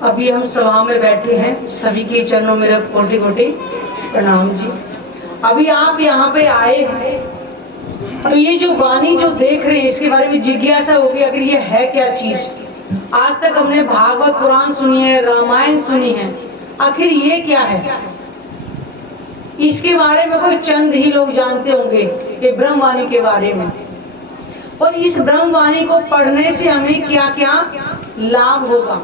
अभी हम सभा में बैठे हैं, सभी के चरणों में मेरा कोटि कोटि प्रणाम जी। अभी आप यहाँ पे आए हैं तो ये जो वाणी जो देख रहे हैं इसके बारे में जिज्ञासा होगी, अगर ये है क्या चीज। आज तक हमने भागवत पुराण सुनी है, रामायण सुनी है, आखिर ये क्या है। इसके बारे में कोई चंद ही लोग जानते होंगे, ये ब्रह्मवाणी के बारे में। और इस ब्रह्मवाणी को पढ़ने से हमें क्या क्या लाभ होगा,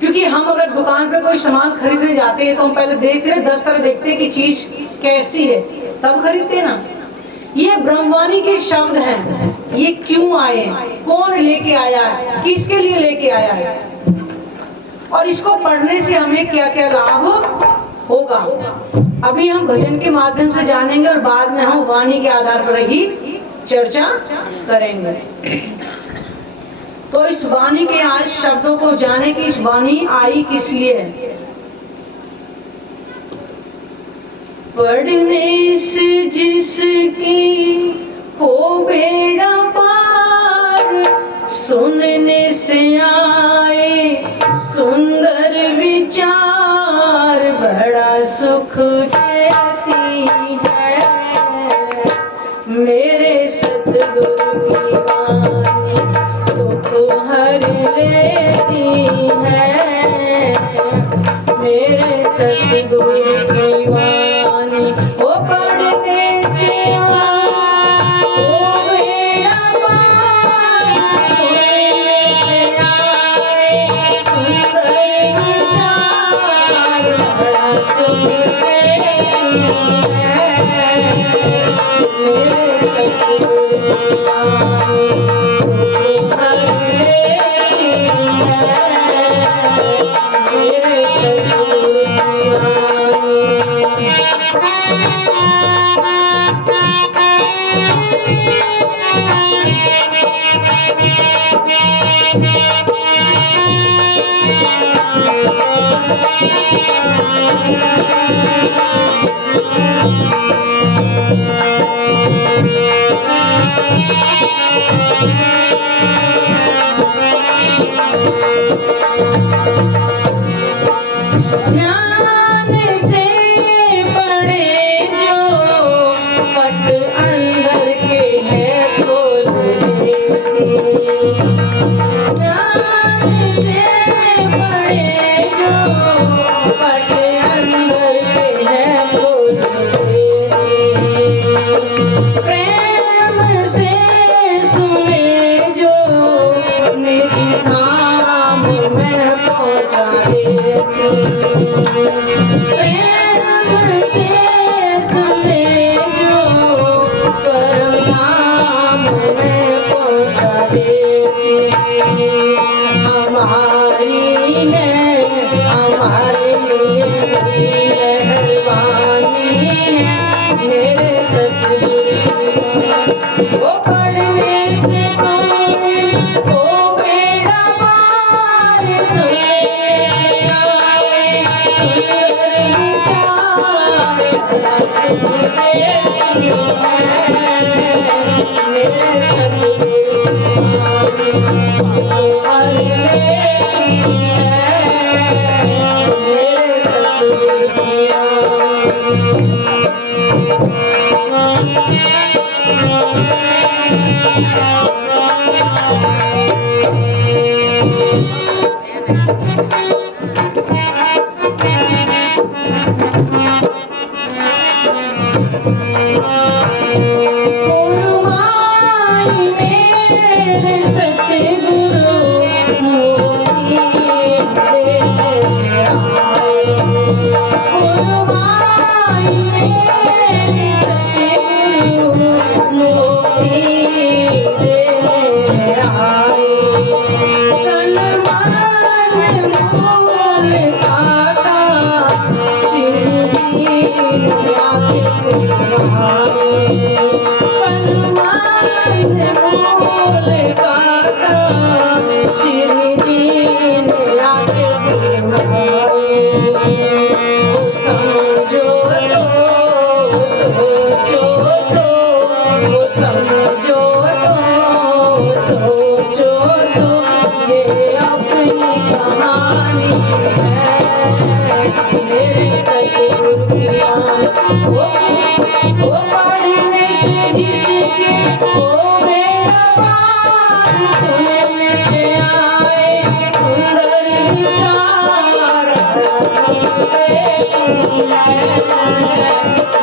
क्योंकि हम अगर दुकान पे कोई सामान खरीदने जाते हैं तो हम पहले देखते हैं, 10 तरह देखते हैं कि चीज कैसी है, तब खरीदते ना। ये ब्रह्मवाणी के शब्द हैं, ये क्यों आए, कौन लेके आया है, किसके लिए लेके आया है, और इसको पढ़ने से हमें क्या क्या लाभ होगा, अभी हम भजन के माध्यम से जानेंगे और बाद में हम वाणी के आधार पर ही चर्चा करेंगे। तो इस वाणी के आज शब्दों को जाने की इस वाणी आई किस लिए है। पढ़ने से जिसकी हो बेड़ा पार, सुनने से आए सुंदर विचार, बड़ा सुख देती है मेरे सतगुरु की वाणी, दुख हर लेती है मेरे सतगुरु की वाणी। वो पढ़ने से वो बेड़ा पार, सुनने से आए सुंदर विचार, बड़ा सुख देती है मेरे सतगुरु की वाणी, दुख हर लेती है मेरे सतगुरु की वाणी। ध्यान से पढ़े जो पट अंदर के है खोल देती, ध्यान से पढ़े जो पट अंदर के है खोल देती, प्रेम से सुने जो निज धाम में पहुँचा देती, प्रेम से सुने जो परम धाम में पहुँचा देती, हमारी है हमारे लिए मेहरबानी है मेरे सतगुरु की। वो पढ़ने से वो बेड़ा पार, सुनने से आए सुंदर विचार, बड़ा सुख देती है मेरे सतगुरु की वाणी, हर लेती है मेरे सतगुरु की वाणी। समझो तो सोचो तो ये अपनी कहानी है मेरे सतगुरु की वाणी। वो पढ़ने से जिसके हो बेड़ा पार, सुनने से आए सुंदर विचार, सुनते की है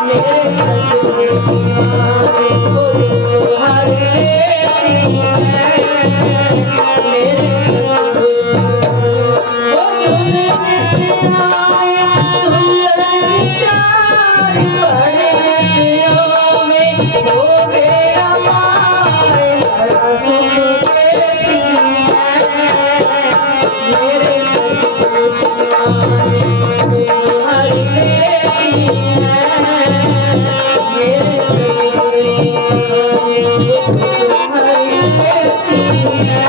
मेरे सतगुरु की वाणी। वो दुख हर लेती है मेरे सतगुरु। वो सुनने से आए सुंदर विचार, पढ़ने से आवे वो बेड़ा पार, सुन लेती है मेरे सतगुरु की वाणी। हर लेती है मेरे सतगुरु की वाणी। हर लेती है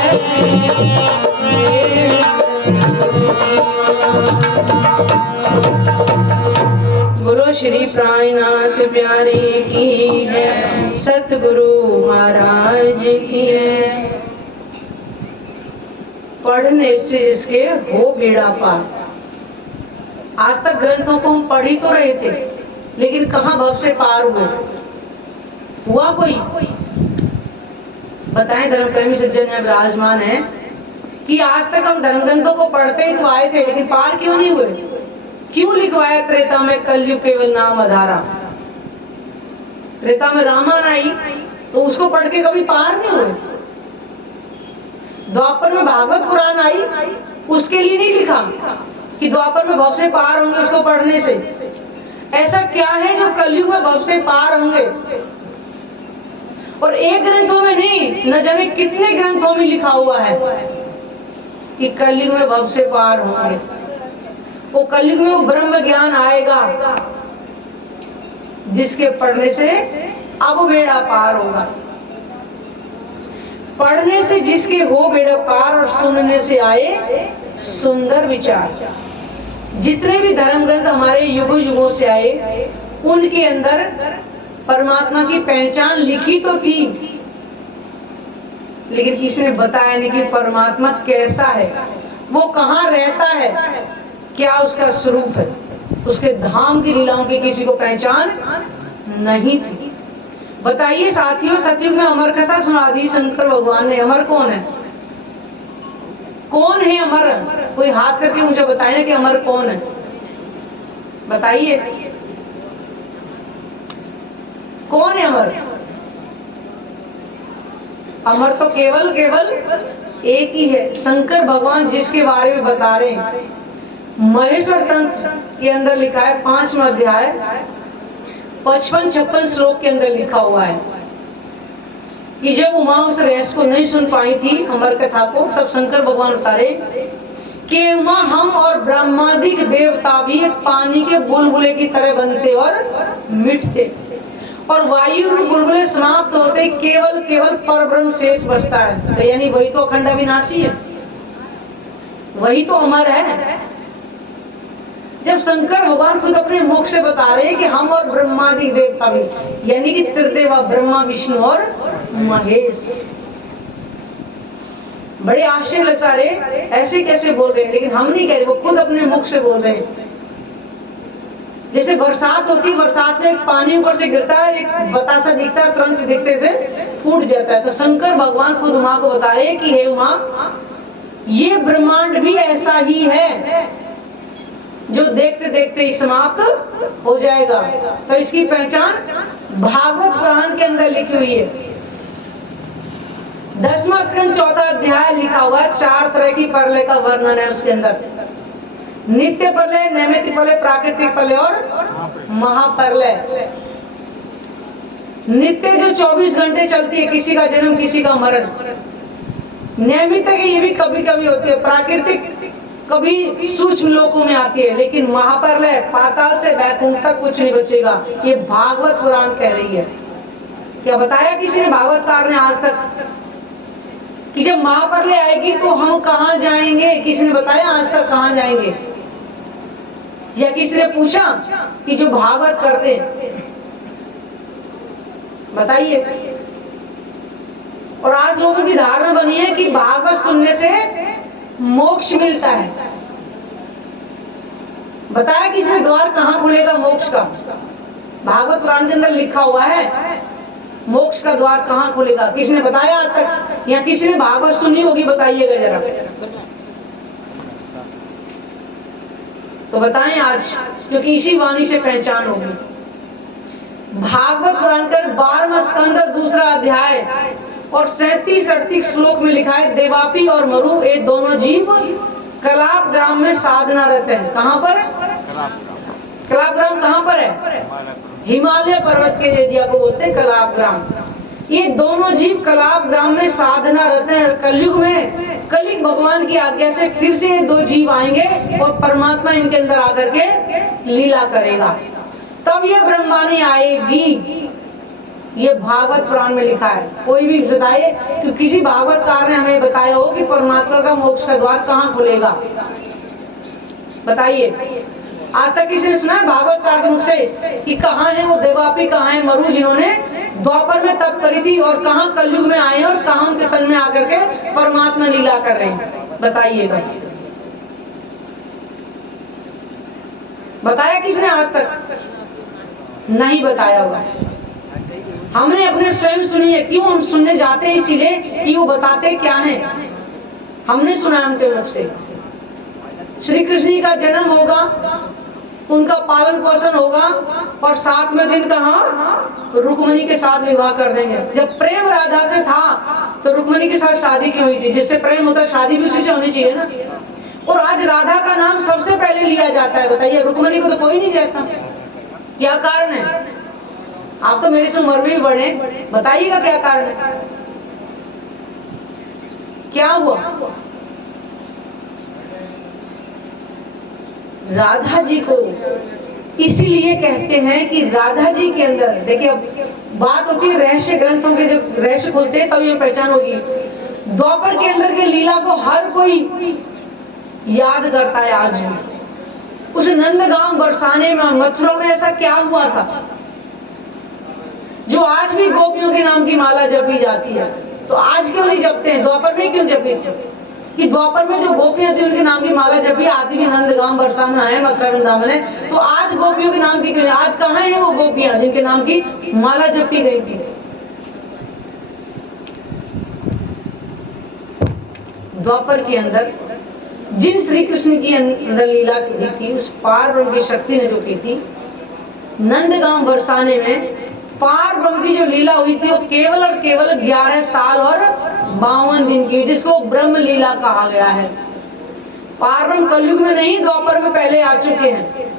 मेरे सतगुरु की वाणी। बोलो श्री प्राणनाथ प्यारे की है, सतगुरु महाराज की है। पढ़ने से इसके हो बेड़ा पार। आज तक ग्रंथों को हम पढ़ ही तो रहे थे, लेकिन कहाँ भव से पार हुए? हुआ कोई? बताएं धर्म प्रेमी सज्जन में विराजमान है कि आज तक हम धर्म ग्रंथों को पढ़ते ही तो आए थे, लेकिन पार क्यों नहीं हुए? क्यों लिखवाया त्रेता में कलयुग केवल नाम आधारा? त्रेता में रामायण आई तो उसको पढ़ के कभी पार नहीं हुए। द्वापर में भागवत पुराण आई, उसके लिए नहीं लिखा कि द्वापर में भव से पार होंगे उसको पढ़ने से। ऐसा क्या है जो कलयुग में भव से पार होंगे? और एक ग्रंथों में नहीं, न जाने कितने ग्रंथों में लिखा हुआ है कि कलयुग में भव से पार होंगे। वो कलयुग में वो ब्रह्म ज्ञान आएगा जिसके पढ़ने से अब बेड़ा पार होगा। पढ़ने से जिसके हो बेड़ा पार और सुनने से आए सुंदर विचार। जितने भी धर्म ग्रंथ हमारे युगों युगों से आए, उनके अंदर परमात्मा की पहचान लिखी तो थी, लेकिन किसी ने बताया नहीं कि परमात्मा कैसा है, वो कहाँ रहता है, क्या उसका स्वरूप है। उसके धाम की लीलाओं की किसी को पहचान नहीं थी। बताइए साथियों, सतयुग में अमर कथा सुना दी शंकर भगवान ने। अमर कौन है? कौन है अमर? कोई हाथ करके मुझे बताए ना कि अमर कौन है, बताइए कौन है अमर? अमर तो केवल केवल एक ही है, शंकर भगवान, जिसके बारे में बता रहे हैं। महेश्वर तंत्र के अंदर लिखा है 5वां अध्याय 55-56 श्लोक के अंदर लिखा हुआ है कि जब उमा उस रहस्य को नहीं सुन पाई थी अमर कथा को, तब शंकर भगवान उतारे कि उमा, हम और ब्रह्मादिक देवता भी एक पानी के बुलबुले की तरह बनते और मिटते, और वायु रूप बुलबुले समाप्त होते, केवल केवल परब्रह्म शेष बचता है। तो यानी वही तो अखंड अविनाशी है, वही तो अमर है। जब शंकर भगवान खुद अपने मुख से बता रहे हैं कि हम और ब्रह्मादि देवता भी, यानी कि त्रिदेवा ब्रह्मा विष्णु और महेश। बड़े आश्चर्य लगता है, ऐसे कैसे बोल रहे हैं, लेकिन हम नहीं कह रहे, वो खुद अपने मुख से बोल रहे हैं। जैसे बरसात होती, बरसात में एक पानी ऊपर से गिरता है, एक बतासा दिखता है, तुरंत दिखते थे फूट जाता है। तो शंकर भगवान खुद उमा को बता रहे हैं कि हे उमा, ये ब्रह्मांड भी ऐसा ही है जो देखते देखते ही समाप्त हो जाएगा। तो इसकी पहचान भागवत पुराण के अंदर लिखी हुई है। 10वां स्कंद 4वां अध्याय लिखा हुआ, 4 तरह की प्रलय का वर्णन है उसके अंदर। नित्य प्रलय, नैमित्तिक प्रलय, प्राकृतिक प्रलय और महाप्रलय। नित्य जो 24 घंटे चलती है, किसी का जन्म किसी का मरण। नैमित्तिक ये भी कभी कभी होती है, प्राकृतिक कभी सूक्ष्म लोकों में आती है, लेकिन महाप्रलय पाताल से वैकुंठ तक कुछ नहीं बचेगा। ये भागवत पुराण कह रही है। क्या बताया किसी ने, भागवतकार ने आज तक, कि जब महाप्रलय आएगी तो हम कहाँ जाएंगे? किसी ने बताया आज तक कहाँ जाएंगे? या किसी ने पूछा कि जो भागवत करते, बताइए। और आज लोगों की धारणा बनी है कि भागवत सुनने से मोक्ष मिलता है। बताया किसने द्वार कहाँ खुलेगा मोक्ष का? भागवत पुराण के अंदर लिखा हुआ है मोक्ष का द्वार कहाँ खुलेगा। किसने बताया आज तक? या किसी ने भागवत सुनी होगी? बताइएगा जरा। तो बताएं आज, क्योंकि इसी वाणी से पहचान होगी। भागवत पुराण का 12वां स्कंद 2 अध्याय और 37-38 श्लोक में लिखा है, देवापी और मरु ये दोनों जीव कलाप ग्राम में साधना रहते हैं। कहाँ पर? कलाप ग्राम कहाँ पर है? हिमालय पर्वत के एरिया को बोलते हैं कलाप ग्राम। ये दोनों जीव कलाप ग्राम में साधना रहते हैं। कलयुग में कलिक भगवान की आज्ञा से फिर से ये 2 जीव आएंगे और परमात्मा इनके अंदर आकर के लीला करेगा, तब ये ब्रह्मवाणी आएगी। ये भागवत पुराण में लिखा है। कोई भी बताए कि किसी भागवतकार ने हमें बताया हो कि परमात्मा का मोक्ष का द्वार कहाँ खुलेगा? बताइए। आज तक किसी ने सुना है भागवतकार के मुख से कि कहाँ है वो देवापी, कहाँ है मरु जिन्होंने द्वापर में तप करी थी और कहाँ कलयुग में आए और कहाँ उनके तन में आकर के परमात्मा लीला कर रहे हैं? बताइएगा। बताया किसने आज तक? नहीं बताया होगा। हमने अपने स्वयं सुनी है। क्यों हम सुनने जाते हैं? इसीलिए कि वो बताते क्या हैं। हमने सुना उनके मुख से। श्री कृष्ण जी का जन्म होगा, उनका पालन पोषण होगा और 7वें दिन कहाँ? रुक्मणी के साथ विवाह कर देंगे। जब प्रेम राधा से था तो रुक्मणी के साथ शादी की हुई थी। जिससे प्रेम होता है शादी भी उसी से होनी चाहिए ना। और आज राधा का नाम सबसे पहले लिया जाता है। बताइए, रुक्मणी को तो कोई नहीं कहता। क्या कारण है? आप तो मेरे से उम्र में भी बड़े, बताइएगा क्या कारण है? क्या हुआ? राधा जी को इसीलिए कहते हैं कि राधा जी के अंदर, देखिए अब बात होती है रहस्य ग्रंथों के, जब रहस्य खोलते हैं तब ये पहचान होगी। द्वापर के अंदर की लीला को हर कोई याद करता है आज भी। उस नंदगांव बरसाने में, मथुरा में ऐसा क्या हुआ था जो आज भी गोपियों के नाम की माला जपी जाती है? तो आज क्यों नहीं जपते हैं? द्वापर में क्यों जपी? कि द्वापर में जो गोपियां थी उनके नाम की माला जपी, आती भी नंदगांव बरसाना है, मथुरा वृंदावन है। तो आज गोपियों के नाम की क्यों? आज कहाँ है वो गोपियां जिनके नाम की माला जपी गई थी? द्वापर के अंदर जिन श्री कृष्ण की अंदर लीला की थी, उस पार ब्रह्म की शक्ति ने जो की थी, नंदगांव बरसाने में पार ब्रह्म की जो लीला हुई थी वो केवल और केवल 11 साल और 52 दिन की, जिसको ब्रह्म लीला कहा गया है। पार ब्रह्म कलयुग में नहीं, द्वापर में पहले आ चुके हैं।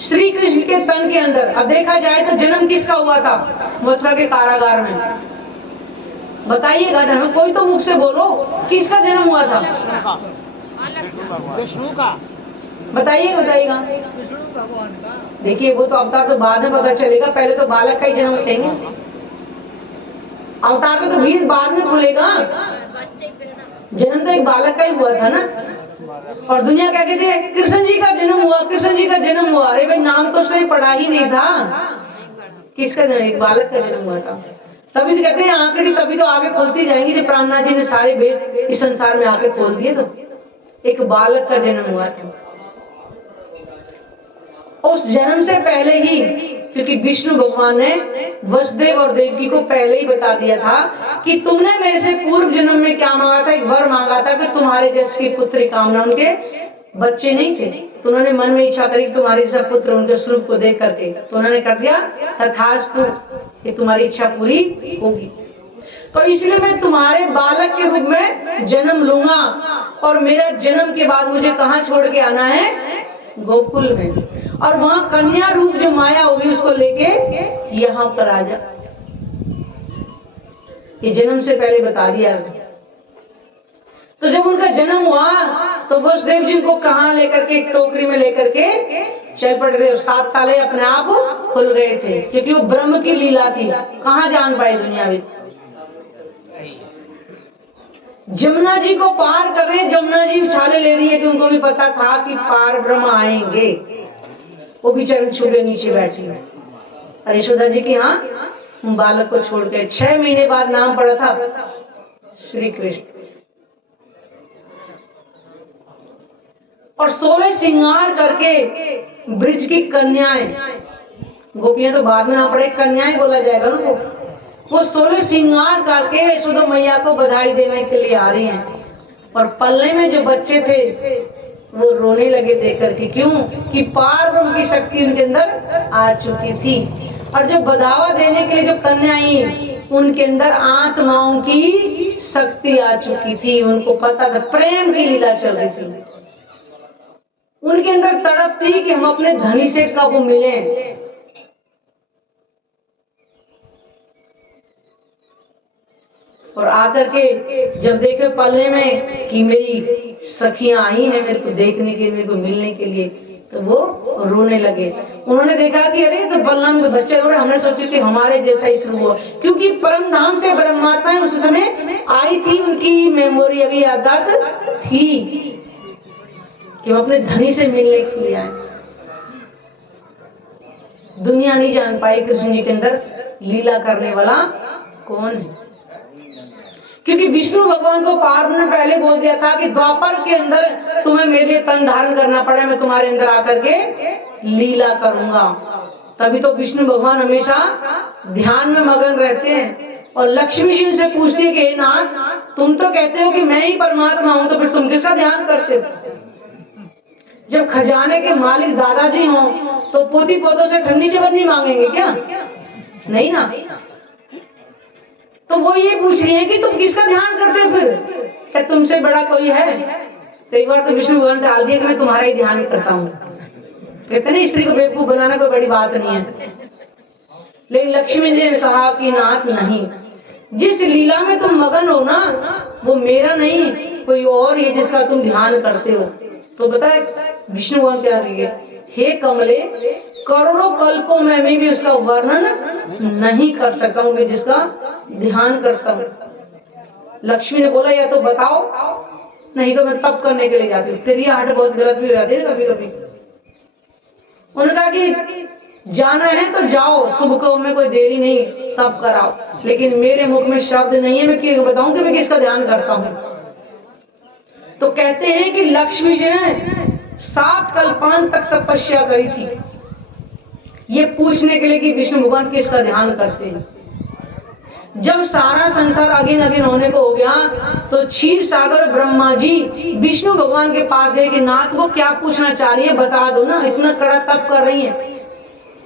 श्री कृष्ण के तन के अंदर अब देखा जाए तो जन्म किसका हुआ था? मथुरा के कारागार में। बताइएगा धर्म, कोई तो मुख से बोलो, किसका जन्म हुआ था? विष्णु का। बताइएगा, बताइएगा। देखिए वो तो अवतार तो बाद में पता चलेगा, पहले तो बालक का ही जन्म उठेंगे। अवतार तो भीड़ बाद में खुलेगा। जन्म तो एक बालक का ही हुआ था ना। और दुनिया क्या कहती है? कृष्ण जी का जन्म हुआ, कृष्ण जी का जन्म हुआ। अरे भाई, नाम तो उसने पढ़ा ही नहीं था। किसका जन्म? एक बालक का जन्म हुआ था। तभी तो कहते हैं आंकड़ी तभी तो आगे खोलती जाएंगी। जब प्राणनाथ जी ने सारे वेद इस संसार में आके खोल दिए तो एक बालक का जन्म हुआ था। उस जन्म से पहले ही, क्योंकि विष्णु भगवान ने वसुदेव और देवकी को पहले ही बता दिया था कि तुमने मेरे से पूर्व जन्म में क्या मांगा था? एक वर मांगा था कि तुम्हारे जैसे की पुत्री कामना। उनके बच्चे नहीं थे तो उन्होंने मन में इच्छा करी तुम्हारे जैसा पुत्र उनके स्वरूप को देख करके, तो उन्होंने कर दिया तथास्तु, कि तुम्हारी इच्छा पूरी होगी। तो इसलिए मैं तुम्हारे बालक के रूप में जन्म लूंगा और मेरा जन्म के बाद मुझे कहाँ छोड़ के आना है? गोकुल में। और वहां कन्या रूप जो माया होगी उसको लेके यहाँ पर आ जा। ये जन्म से पहले बता दिया। तो जब उनका जन्म हुआ तो वसुदेव जी को कहाँ लेकर के? एक टोकरी में लेकर के चल पड़े थे। 7 ताले अपने आप खुल गए थे, क्योंकि वो ब्रह्म की लीला थी। कहाँ जान पाए दुनिया में? जमुना जी को पार कर रहे, जमुना जी उछाले ले रही है कि उनको भी पता था कि पार ब्रह्म आएंगे। वो भी चरण छू के नीचे बैठी है। और यशोदा जी की हाँ बालक को छोड़ के 6 महीने बाद नाम पड़ा था श्री कृष्ण। और 16 श्रृंगार करके ब्रिज की कन्याएं, गोपियां तो बाद में ना पड़े, कन्याएं बोला जाएगा ना, वो 16 श्रृंगार करके यशोदा मैया को बधाई देने के लिए आ रही हैं। और पल्ले में जो बच्चे थे वो रोने लगे देख करके। क्यों? कि पार ब्रह्म की शक्ति उनके अंदर आ चुकी थी। और जो बधावा देने के लिए जो कन्या आई, उनके अंदर आत्माओं की शक्ति आ चुकी थी। उनको पता था प्रेम की लीला चल रही थी। उनके अंदर तड़प थी कि हम अपने धनी से कब मिले। और आकर के जब देखे पल्ले में कि मेरी सखियां आई हैं मेरे को देखने के लिए, मेरे को मिलने के लिए, तो वो रोने लगे। उन्होंने देखा कि अरे तो पल्ला में तो बच्चे रो रहे, हमने सोचे कि हमारे जैसा ही शुरू हुआ। क्योंकि परम धाम से ब्रह्मात्माएं उस समय आई थी, उनकी मेमोरी अभी याददाश्त थी कि हम अपने धनी से मिलने के लिए आए। दुनिया नहीं जान पाई कृष्ण जी के अंदर लीला करने वाला कौन है। क्योंकि विष्णु भगवान को पार्वती ने पहले बोल दिया था कि द्वापर के अंदर तुम्हें मेरे लिए तन धारण करना पड़े, मैं तुम्हारे अंदर आकर के लीला करूंगा। तभी तो विष्णु भगवान हमेशा ध्यान में मगन रहते हैं। और लक्ष्मी जी उनसे पूछती है कि हे नाथ, तुम तो कहते हो कि मैं ही परमात्मा हूं, तो फिर तुम किसका ध्यान करते हो? जब खजाने के मालिक दादाजी हों तो पोती पोतों से ठंडी चवन्नी मांगेंगे क्या? नहीं ना। तो वो ये पूछ रही है कि तुम किसका ध्यान करते हो फिर? क्या तुमसे बड़ा कोई है? तो एक बार तो विष्णु भगवान टाल दिया कि मैं तुम्हारा ही ध्यान करता हूँ। कहते नहीं, स्त्री को बेवकूफ बनाना कोई बड़ी बात नहीं है। लेकिन लक्ष्मी जी ने कहा कि नाथ नहीं, जिस लीला में तुम मगन हो ना, वो मेरा नहीं कोई और ये जिसका तुम ध्यान करते हो। तो बताए विष्णु भगवान क्या करेंगे? हे कमले, करोड़ों कल्पों में मैं भी उसका वर्णन नहीं कर सकता हूँ, मैं जिसका ध्यान करता हूँ। लक्ष्मी ने बोला या तो बताओ, नहीं तो मैं तप करने के लिए जाती हूँ। तेरी आहट बहुत गलत भी हो जाती है कभी कभी। उन्होंने कहा कि जाना है तो जाओ, शुभ कर्म में कोई देरी नहीं, तप कराओ, लेकिन मेरे मुख में शब्द नहीं है, मैं क्या बताऊं कि मैं किसका ध्यान करता हूँ। तो कहते हैं कि लक्ष्मी जी ने 7 कल्पांत तक तपस्या करी थी ये पूछने के लिए कि विष्णु भगवान किसका ध्यान करते हैं। जब सारा संसार अगिन अगिन होने को हो गया तो क्षीर सागर ब्रह्मा जी विष्णु भगवान के पास गए कि नाथ वो क्या पूछना चाह रही है, बता दो ना, इतना कड़ा तप कर रही है,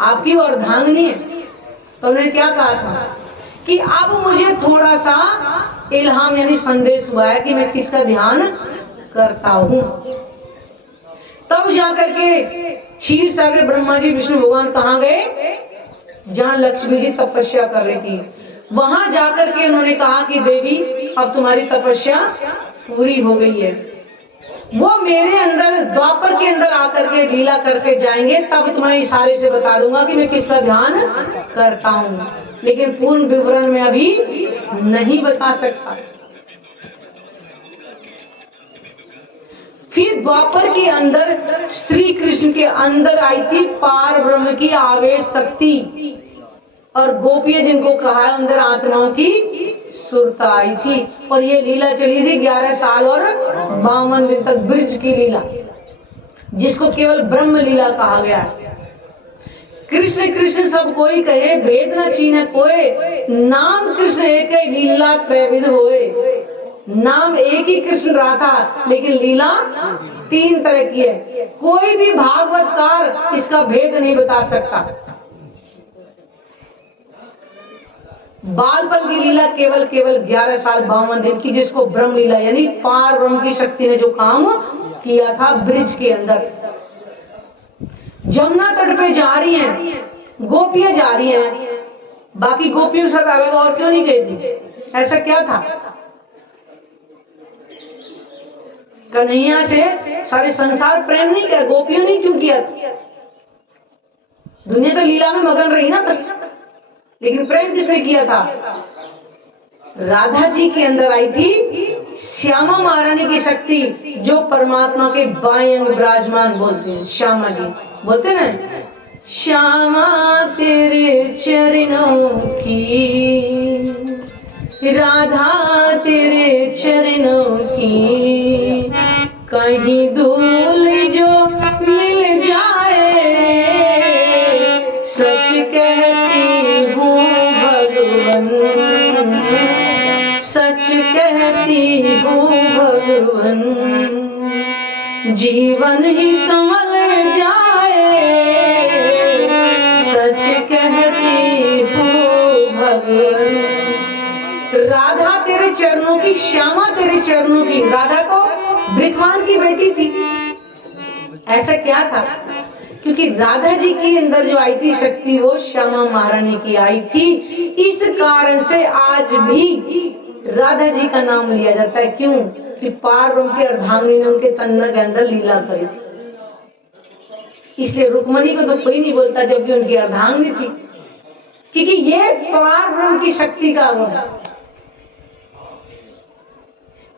आपकी अर्धांगिनी है। तो उन्होंने क्या कहा था कि अब मुझे थोड़ा सा इल्हाम यानी संदेश हुआ है कि मैं किसका ध्यान करता हूँ। तब जाकर के क्षीर सागर ब्रह्मा जी विष्णु भगवान कहाँ गए? जहाँ लक्ष्मी जी तपस्या कर रही थी, वहां जाकर के उन्होंने कहा कि देवी अब तुम्हारी तपस्या पूरी हो गई है। वो मेरे अंदर द्वापर के अंदर आकर के लीला करके जाएंगे, तब तुम्हें इशारे से बता दूंगा कि मैं किसका ध्यान करता हूँ, लेकिन पूर्ण विवरण में अभी नहीं बता सकता। फिर द्वापर के अंदर श्री कृष्ण के अंदर आई थी पार ब्रह्म की आवेश शक्ति, और गोपियां जिनको कहा है अंदर आत्माओं की सुरता आई थी। और ये लीला चली थी 11 साल और 52 दिन तक, ब्रज की लीला, जिसको केवल ब्रह्म लीला कहा गया है। कृष्ण कृष्ण सब कोई कहे, भेद न चीन्हे कोय, नाम कृष्ण एक है लीला त्रैविध होए। नाम एक ही कृष्ण राधा, लेकिन लीला 3 तरह की है। कोई भी भागवतकार इसका भेद नहीं बता सकता। बालपन की लीला केवल 11 साल 52 दिन की, जिसको ब्रह्म लीला यानी पार ब्रह्म की शक्ति ने जो काम किया था ब्रिज के अंदर। जमुना तट पे जा रही हैं गोपियां, जा रही हैं, बाकी गोपियों के साथ अलग और क्यों नहीं गई थी? ऐसा क्या था? कन्हैया से सारे संसार प्रेम नहीं किया, गोपियों ने क्यों किया? दुनिया तो लीला में मगन रही ना बस, लेकिन प्रेम किसने किया था? राधा जी के अंदर आई थी श्यामा महारानी की शक्ति, जो परमात्मा के बाएं अंग विराजमान बोलते हैं। श्यामा जी बोलते ना, श्यामा तेरे चरणों की राधा तेरे चरणों की कहीं धूल जो मिल जाए, सच कहती हूँ भगवन, सच कहती हूँ भगवन, जीवन ही संभल जाए, सच कहती हूँ भगवन। राधा तेरे चरणों की, श्यामा तेरे चरणों की। राधा तो ब्रिखवान की बेटी थी। ऐसा क्या था? क्योंकि राधा जी के अंदर जो आई थी शक्ति, वो श्यामा महारानी की आई थी। इस कारण से आज भी राधा जी का नाम लिया जाता है। क्यों? कि पार ब्रह्म के अर्धांगिनी ने उनके तन के अंदर लीला करी थी, इसलिए रुक्मणी को तो कोई नहीं बोलता जबकि उनकी अर्धांगिनी थी, क्योंकि ये पार ब्रह्म की शक्ति का वो है।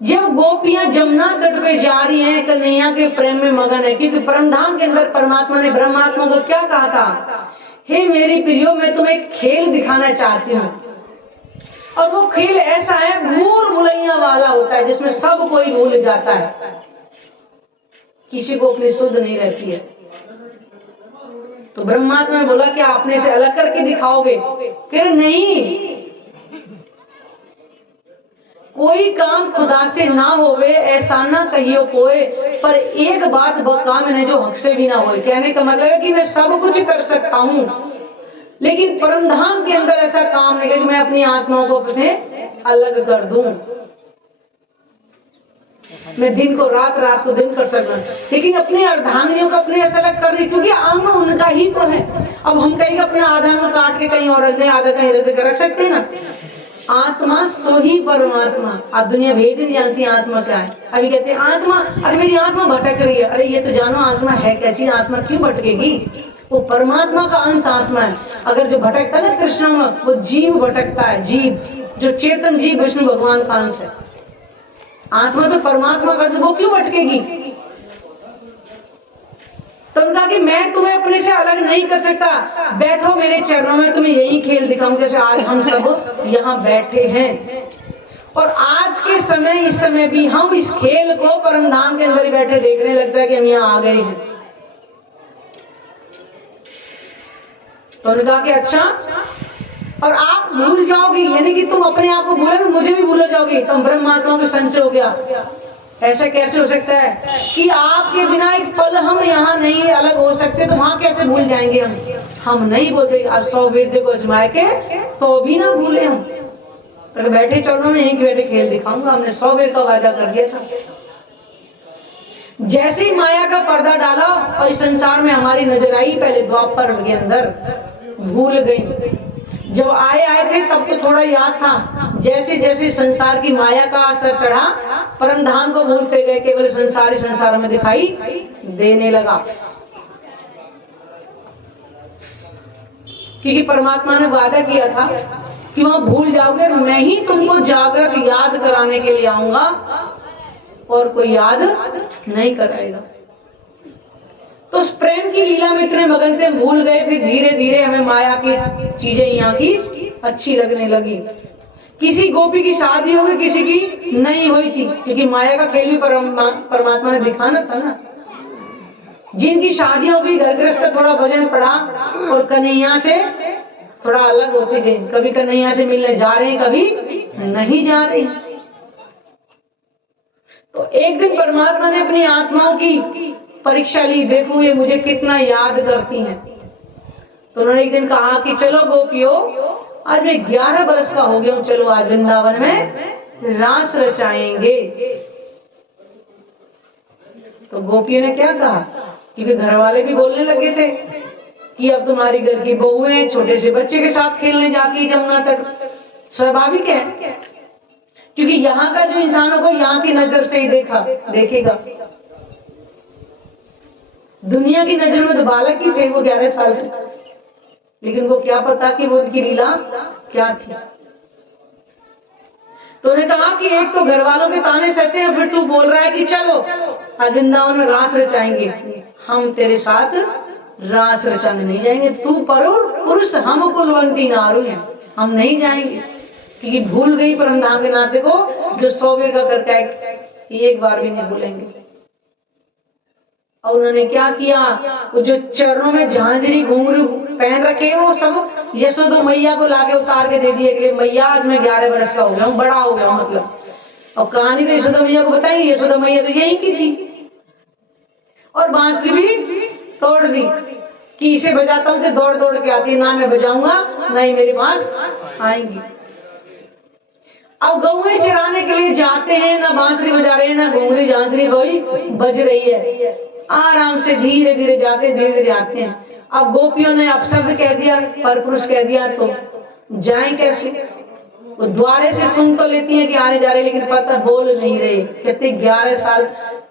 जब गोपियां जमुना तट पे जा रही हैं, कन्हैया के प्रेम में मगन है, क्योंकि परमधाम के अंदर परमात्मा ने ब्रह्मात्मा को क्या कहा था? हे मेरी प्रियो, मैं तुम्हें एक खेल दिखाना चाहती हूँ, और वो खेल ऐसा है, भूल भुलैया वाला होता है, जिसमें सब कोई भूल जाता है, किसी को अपनी शुद्ध नहीं रहती है। तो ब्रह्मात्मा ने बोला कि आपने से अलग करके दिखाओगे? फिर नहीं, कोई काम खुदा से ना होवे ऐसा ना कहियो कोई, पर एक बात बका मैंने जो हक से भी ना होए। कहने का मतलब है कि मैं सब कुछ कर सकता हूँ, लेकिन परमधाम के अंदर ऐसा काम नहीं है कि मैं अपनी आत्मा को अपने अलग कर दूं। मैं दिन को रात, रात को दिन कर सकता, लेकिन अपने अर्धांगिनियों को अपने ऐसा अलग कर रही, क्योंकि अंग उनका ही तो है। अब हम कहीं अपना आधा अंग काट के कहीं और रख दें, आधा कहीं रख सकते ना। आत्मा सो ही परमात्मा। अब दुनिया भेद नहीं जानती आत्मा क्या है। अभी कहते हैं आत्मा, अरे मेरी आत्मा भटक रही है। अरे ये तो जानो आत्मा है क्या चीज? आत्मा क्यों भटकेगी? वो परमात्मा का अंश आत्मा है। अगर जो भटकता है ना कृष्ण में, वो जीव भटकता है। जीव जो चेतन जीव विष्णु भगवान का अंश है। आत्मा तो परमात्मा का, वो क्यों भटकेगी? तो उनका कि मैं तुम्हें अपने से अलग नहीं कर सकता, बैठो मेरे चरणों में, तुम्हें यही खेल दिखाऊं जैसे आज हम सब यहाँ बैठे हैं। और आज के समय, इस समय भी हम इस खेल को परमधाम के अंदर ही बैठे देखने लगता है कि हम यहाँ आ गए हैं। तो उन्होंने कहा कि अच्छा, और आप भूल जाओगी, यानी कि तुम अपने आप को भूलोगे, मुझे भी भूल जाओगी। तुम ब्रह्मात्माओं के संशय हो गया। ऐसा कैसे हो सकता है कि आपके बिना एक पल हम यहाँ नहीं अलग हो सकते, तो वहां कैसे भूल जाएंगे हम नहीं बोलते। आज 100 विद्य को आजमाए के तो भी ना भूले हम। तो बैठे चरणों में यहीं बैठे खेल दिखाऊंगा। हमने 100 वेद का वादा कर दिया था। जैसे ही माया का पर्दा डाला और इस संसार में हमारी नजर आई, पहले द्वापर के अंदर भूल गई। जब आए थे तब तो थोड़ा याद था, जैसे जैसे संसार की माया का असर चढ़ा, परमधाम को भूलते गए, केवल संसार में दिखाई देने लगा। क्योंकि परमात्मा ने वादा किया था कि वहां भूल जाओगे, मैं ही तुमको जागृत याद कराने के लिए आऊंगा और कोई याद नहीं कराएगा। तो उस प्रेम की लीला में इतने मगन थे, भूल गए। फिर धीरे धीरे हमें माया की चीजें यहाँ की अच्छी लगने लगी। किसी गोपी की शादी हो गई, किसी की नहीं हुई थी, क्योंकि माया का खेल भी परमात्मा ने दिखाना था ना। जिनकी शादी हो गई, घर गृहस्थ थोड़ा भजन पड़ा और कन्हैया से थोड़ा अलग होते गए। कभी कन्हैया से मिलने जा रहे हैं, कभी नहीं जा रहे। तो एक दिन परमात्मा ने अपनी आत्माओं की परीक्षा ली, देखूं ये मुझे कितना याद करती हैं। तो उन्होंने एक दिन कहा कि चलो गोपियों, आज मैं 11 बरस का हो गया हूं, चलो आज वृंदावन में रास रचाएंगे। तो गोपियों ने क्या कहा, क्योंकि घर वाले भी बोलने लगे थे कि अब तुम्हारी घर की बहुएं छोटे से बच्चे के साथ खेलने जाती है जमुना तट। स्वाभाविक है, क्योंकि यहाँ का जो इंसानों को यहाँ की नजर से ही देखेगा। दुनिया की नजर में तो बालक ही थे वो 11 साल के, लेकिन वो क्या पता कि वो उनकी लीला क्या थी। तो उन्होंने कहा कि एक तो घर वालों के ताने सहते हैं, फिर तू बोल रहा है कि चलो वृंदावन में रास रचाएंगे। हम तेरे साथ रास रचाने नहीं जाएंगे। तू पुरुष, हम कुलवंती नारू हैं, हम नहीं जाएंगे। क्योंकि भूल गई परम धाम के नाते को, जो 100 का करके एक बार भी नहीं भूलेंगे। और उन्होंने क्या किया, वो जो चरणों में झांझरी घुंघरू पहन रखे वो सब यशोदा मैया को लाके उतार के दे दिए कि मैया आज मैं 11 वर्ष का हो गया हूँ, बड़ा हो गया हूँ मतलब। और कहानी तो यशोदा मैया को बताएंगे, यशोदा मैया तो यही की थी। और बांसुरी भी तोड़ दी कि इसे बजाता हूँ तो दौड़ दौड़ के आती, ना मैं बजाऊंगा ना ही मेरे पास आएंगी। अब गौएं चराने के लिए जाते हैं, ना बांसुरी बजा रहे हैं ना घुंघरी झांझरी कोई बज रही है, आराम से धीरे धीरे जाते धीरे धीरे आते हैं। अब गोपियों ने अपशब्द कह दिया, परपुरुष कह दिया, तो जाएं कैसे? वो द्वारे से सुन तो लेती हैं कि आने जा रहे, लेकिन पता बोल नहीं रहे। कहते 11 साल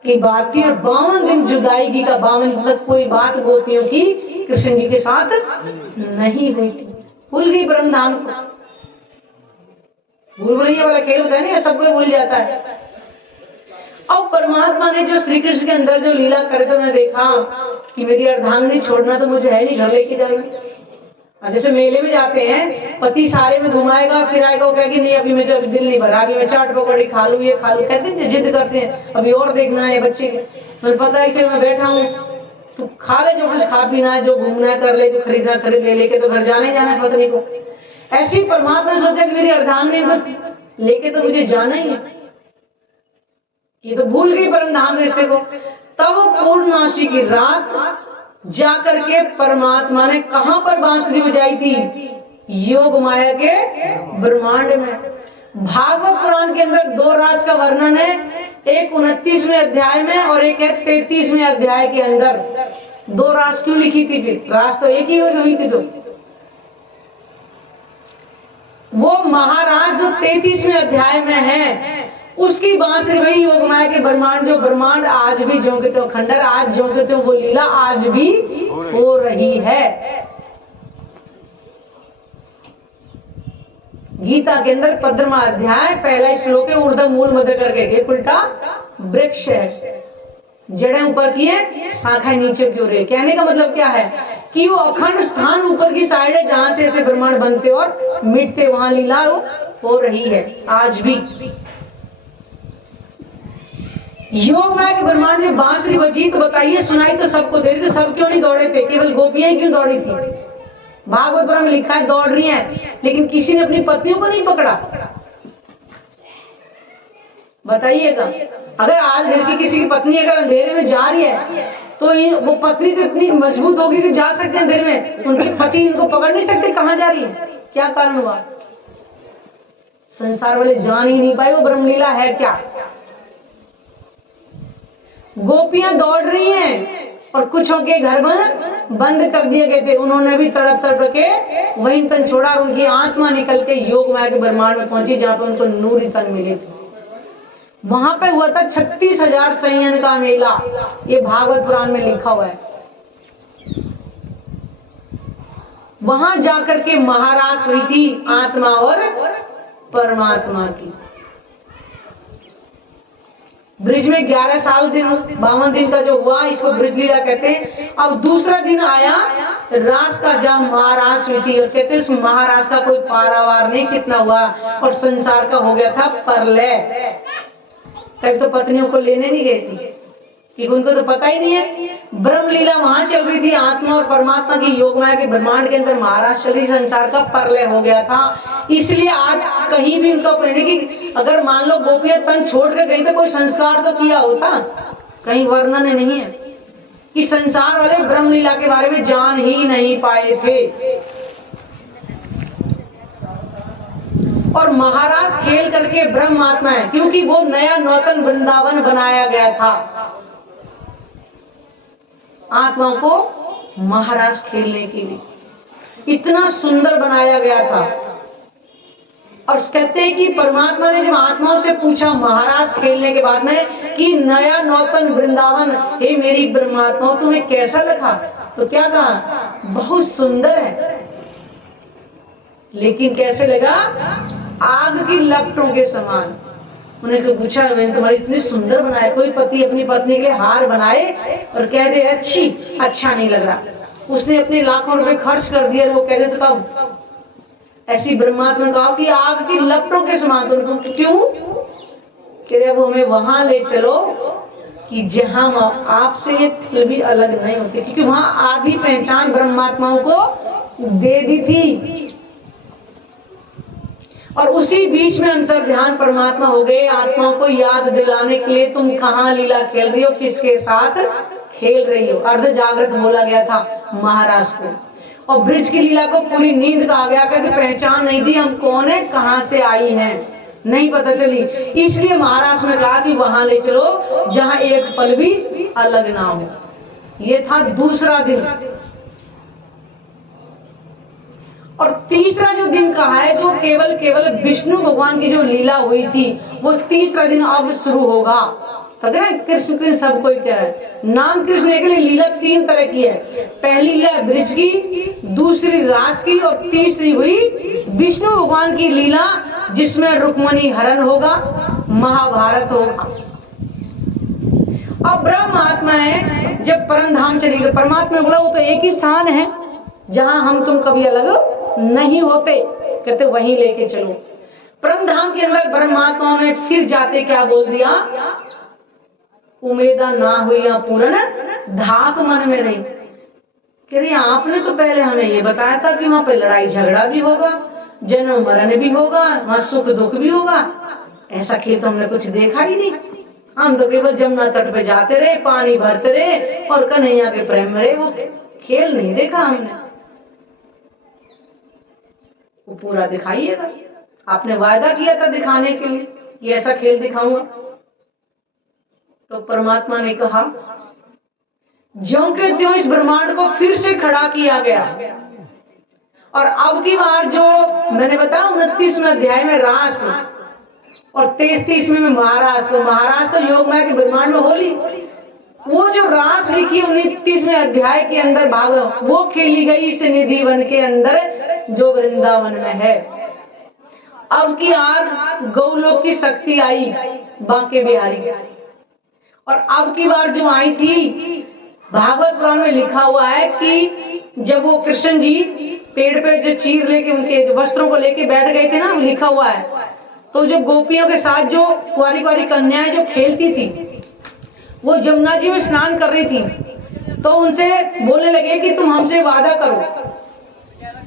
की बात थी और 52 दिन जुदाईगी का, 52 तक कोई बात गोपियों की कृष्ण जी के साथ नहीं हुई थी। भूल गई परम धाम को। भूल भुलैया वाला खेल होता है ना, सबको भूल जाता है। अब परमात्मा ने जो श्री कृष्ण के अंदर जो लीला करे, तो उन्होंने देखा कि मेरी अर्धांगिनी छोड़ना तो मुझे है नहीं, घर लेके जाना। जैसे मेले में जाते हैं, पति सारे में घुमाएगा फिर आएगा, वो कहेगी नहीं अभी मुझे दिल नहीं भरा, अभी मैं चाट पकौड़ी खा लूं, ये खा लूं, कहते हैं जिद करते हैं, अभी और देखना है बच्चे के। मुझे पता है कि मैं बैठा हूँ, तो खा ले जो कुछ खा पीना है, जो घूमना है कर ले, जो खरीदना खरीद ले, लेके तो घर जाना ही जाना है पत्नी को। ऐसे ही परमात्मा ने सोचा कि मेरी अर्धांगिनी को लेके तो मुझे जाना ही है। ये तो भूल गई परम धाम रिश्ते को। तब पूर्णमासी की रात जाकर के परमात्मा ने कहां पर बांसुरी बजाई थी? योग माया के ब्रह्मांड में। भागवत पुराण के अंदर 2 रास का वर्णन है, एक 29वें अध्याय में और एक है 33वें अध्याय के अंदर। 2 रास क्यों लिखी थी? फिर रास तो एक ही हुई थी। तो वो महाराज जो 33वें अध्याय में है, उसकी बांसुरी वही योग माया के ब्रह्मांड, जो ब्रह्मांड आज भी ज्यों हो खंडर, आज ज्यों हो वो लीला आज भी हो रही है। गीता के अंदर 15वां अध्याय पहला श्लोक है, ऊर्ध्व मूल मध्य करके, एक उल्टा वृक्ष है, जड़ें ऊपर की है, शाखाएं नीचे की ओर है। कहने का मतलब क्या है कि वो अखंड स्थान ऊपर की साइड है, जहां से ऐसे ब्रह्मांड बनते और मिटते, वहां लीला हो रही है आज भी। योग माया के ब्रह्मांड में बांसुरी बजी, तो बताइए सुनाई तो सबको दे रही थी, सब क्यों नहीं दौड़े थे? केवल गोपियां ही क्यों दौड़ी थी? भागवत पुराण में लिखा है दौड़ रही हैं, लेकिन किसी ने अपनी पत्नियों को नहीं पकड़ा। बताइएगा, अगर आज घर की किसी की पत्नी अगर अंधेरे में जा रही है, तो वो पत्नी तो इतनी मजबूत होगी कि जा सकते हैं अंधेरे में, उनके पति इनको पकड़ नहीं सकते कहां जा रही है, क्या कारण हुआ? संसार वाले जान ही नहीं पाए वो ब्रह्मलीला है क्या। गोपियां दौड़ रही हैं और कुछों के घर बंद कर दिए गए थे, उन्होंने भी तड़प तड़प के वहीं तन छोड़ा और उनकी आत्मा निकल के योग माया के ब्रह्मांड में पहुंची, जहां पर उनको नूरी तन मिले थे। वहां पे हुआ था 36,000 संयन का मेला, ये भागवत पुराण में लिखा हुआ है। वहां जाकर के महारास हुई थी आत्मा और परमात्मा की। ब्रिज में 11 साल दिन 52 दिन का जो हुआ, इसको ब्रिज लीला कहते हैं। अब दूसरा दिन आया रास का, जहाँ महारास हुई थी, और कहते हैं उस महारास का कोई पारावार नहीं कितना हुआ, और संसार का हो गया था प्रलय। तब तो पत्नियों को लेने नहीं गई थी, क्योंकि उनको तो पता ही नहीं है। ब्रह्म लीला वहां चल रही थी, आत्मा और परमात्मा की योग माया के ब्रह्मांड के अंदर महाराज चल रही, संसार का प्रलय हो गया था। इसलिए आज कहीं भी उनका कहने की, अगर मान लो गोपियां तन छोड़ के गई तो कोई संस्कार तो किया होता, कहीं वर्णन नहीं है कि संसार वाले ब्रह्म लीला के बारे में जान ही नहीं पाए थे। और महाराज खेल करके ब्रह्म आत्मा है, क्योंकि वो नया नूतन वृंदावन बनाया गया था, आत्मा को महाराज खेलने के लिए इतना सुंदर बनाया गया था। और कहते हैं कि परमात्मा ने जब आत्माओं से पूछा महाराज खेलने के बाद में कि नया नूतन वृंदावन, हे मेरी ब्रह्मात्मा तुम्हें कैसा लगा, तो क्या कहा? बहुत सुंदर है। लेकिन कैसे लगा? आग की लपटों के समान। उन्हें पूछा, मैंने तुम्हारी इतनी सुंदर बनाया, कोई पति अपनी पत्नी के लिए हार बनाए और कह दे अच्छा नहीं लग रहा, उसने अपने लाखों रुपए खर्च कर दिए और वो कह दे तो कब ऐसी ब्रह्मात्मा ने कहा कि आग की लपटों के समान। तो क्यों? कह रहे वो हमें वहां ले चलो कि जहां आपसे ये तिल भी अलग नहीं होती, क्योंकि वहां आधी पहचान ब्रह्मात्माओं को दे दी थी। और उसी बीच में अंतर ध्यान परमात्मा हो गए, आत्माओं को याद दिलाने के लिए तुम कहाँ लीला खेल रही हो, किसके साथ खेल रही हो। अर्ध जागृत बोला गया था महाराज को, और ब्रिज की लीला को पूरी नींद कहा गया, क्योंकि पहचान नहीं दी हम कौन है, कहां से आई हैं, नहीं पता चली। इसलिए महाराज ने कहा कि वहां ले चलो जहां एक पल भी अलग ना हो। ये था दूसरा दिन। और तीसरा जो दिन कहा है, जो केवल विष्णु भगवान की जो लीला हुई थी, वो तीसरा दिन अब शुरू होगा। तो कृष्ण कृष्ण सब कोई कह रहा है। नाम कृष्ण के लिए लीला तीन तरह की है। पहली लीला ब्रिज की, दूसरी रास की, और तीसरी हुई विष्णु भगवान की लीला, जिसमें रुक्मणी हरण होगा, महाभारत होगा। अब ब्रह्म आत्मा है, जब परम धाम चली गई, परमात्मा बोला वो तो एक ही स्थान है जहां हम तुम कभी अलग नहीं होते, कहते वहीं लेके चलो। परम धाम के अंदर परमात्मा ने फिर जाते क्या बोल दिया, उम्मीदा ना हुई या पूर्ण धाक मन में रही। कह रही आपने तो पहले हमें ये बताया था कि वहां पे लड़ाई झगड़ा भी होगा, जन्म मरण भी होगा, वहां सुख दुख भी होगा। ऐसा खेल तो हमने कुछ देखा ही नहीं। हम तो केवल जमुना तट पे जाते रहे, पानी भरते रहे और कन्हैया के प्रेम में रहे, वो खेल नहीं देखा हमने। वो पूरा दिखाइएगा, आपने वायदा किया था दिखाने के लिए कि ऐसा खेल दिखाऊंगा। तो परमात्मा ने कहा ज्यों के त्यों इस ब्रह्मांड को फिर से खड़ा किया गया। और अब की बार जो मैंने बताया 29वें अध्याय में रास और 33वें में महाराज, तो महाराज तो योगमाया के ब्रह्मांड में होली। वो जो रास लिखी 29वें अध्याय के अंदर भाग, वो खेली गई इस निधि वन के अंदर जो वृंदावन में है। अब की आर गौलोक की शक्ति आई बांके बिहारी, और अब की बार जो आई थी, भागवत पुराण में लिखा हुआ है कि जब वो कृष्ण जी पेड़ पे जो चीर लेके उनके जो वस्त्रों को लेके बैठ गए थे ना, लिखा हुआ है, तो जो गोपियों के साथ जो कुंवारी कुंवारी कन्याएं जो खेलती थी, वो जमुना जी में स्नान कर रही थी, तो उनसे बोलने लगे कि तुम हमसे वादा करो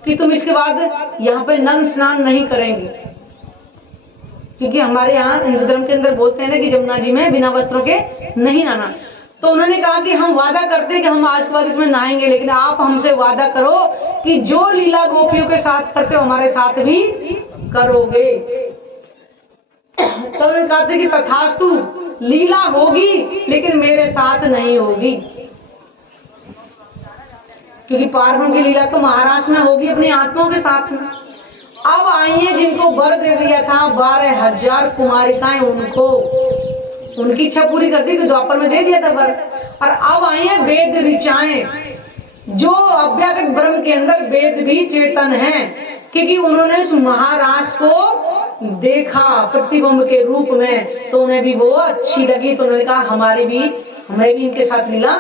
कि तुम इसके बाद यहाँ पे नंग स्नान नहीं करेंगे, क्योंकि हमारे यहाँ हिंदू धर्म के अंदर बोलते हैं ना कि जमुना जी में बिना वस्त्रों के नहीं नहाना। तो उन्होंने कहा कि हम वादा करते हैं कि हम आज के बाद इसमें नहाएंगे, लेकिन आप हमसे वादा करो कि जो लीला गोपियों के साथ करते हो हमारे साथ भी करोगे। तो उन्होंने कहा था कि तथास्तु, लीला होगी लेकिन मेरे साथ नहीं होगी, क्योंकि पार्वण की लीला तो महाराष्ट्र में होगी अपनी आत्माओं के साथ में। अब आई है जिनको वर दे दिया था 12,000 कुमारिकाएं, उनको उनकी इच्छा पूरी कर दी कि द्वापर में दे दिया था वर। और अब आई है वेद ऋचाएं, जो अव्याकृत ब्रह्म के अंदर वेद भी चेतन हैं, क्योंकि उन्होंने उस महाराज को देखा प्रतिबिंब के रूप में, तो उन्हें भी वो अच्छी लगी। तो उन्होंने कहा हमें भी इनके साथ लीला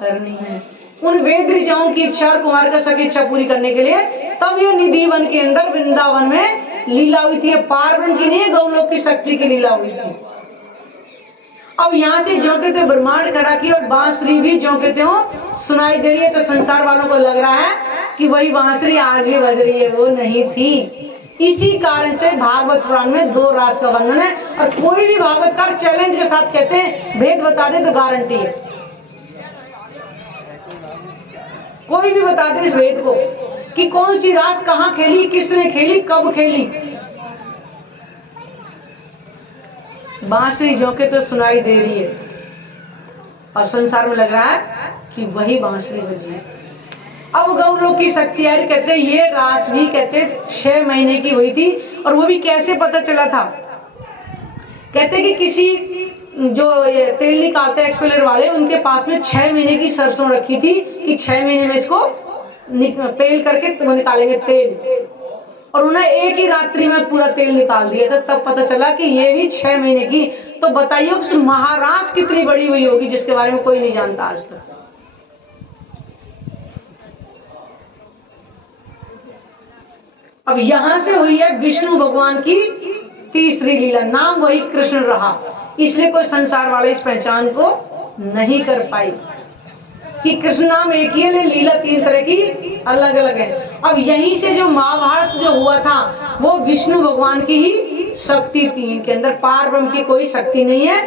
करनी है। उन वेद ऋचाओं की इच्छा और कुमार का सबकी इच्छा पूरी करने के लिए तब ये निधि वन के अंदर वृंदावन में लीला हुई थी। पार्वण की नहीं, गौलोक की शक्ति की लीला हुई थी। अब यहाँ से ज्यों के त्यों ब्रह्मांड खड़ा की और बांसुरी भी ज्यों के त्यों सुनाई दे रही है। तो संसार वालों को लग रहा है कि वही बांसुरी आज भी बज रही है, वो नहीं थी। इसी कारण से भागवत पुराण में 2 रास का वर्णन है। और कोई भी भागवतकार चैलेंज के साथ कहते हैं भेद बता दे तो गारंटी है, कोई भी बता दे इस भेद को कि कौन सी रास कहाँ खेली, किसने खेली, कब खेली। बांसुरी ज्यों के तो सुनाई दे रही है और संसार में लग रहा है कि वही बांसुरी बजी है। अब गौलोक की शक्ति यार कहते ये रास भी कहते 6 महीने की हुई थी। और वो भी कैसे पता चला था, कहते कि किसी जो ये तेल निकालते हैं एक्सपेलर वाले, उनके पास में 6 महीने की सरसों रखी थी कि 6 महीने में इसको पेल करके वो निकालेंगे तेल। और उन्हें एक ही रात्रि में पूरा तेल निकाल दिया था। तब पता चला कि ये भी 6 महीने की। तो बताइए उस महाराज कितनी बड़ी हुई होगी जिसके बारे में कोई नहीं जानता आज तक। अब यहाँ से हुई है विष्णु भगवान की तीसरी लीला, नाम वही कृष्ण रहा, इसलिए कोई संसार वाले इस पहचान को नहीं कर पाई कि कृष्ण नाम एक ही है, लीला तीन तरह की अलग अलग है। अब यहीं से जो महाभारत जो हुआ था वो विष्णु भगवान की ही शक्ति थी, इनके अंदर पार ब्रह्म की कोई शक्ति नहीं है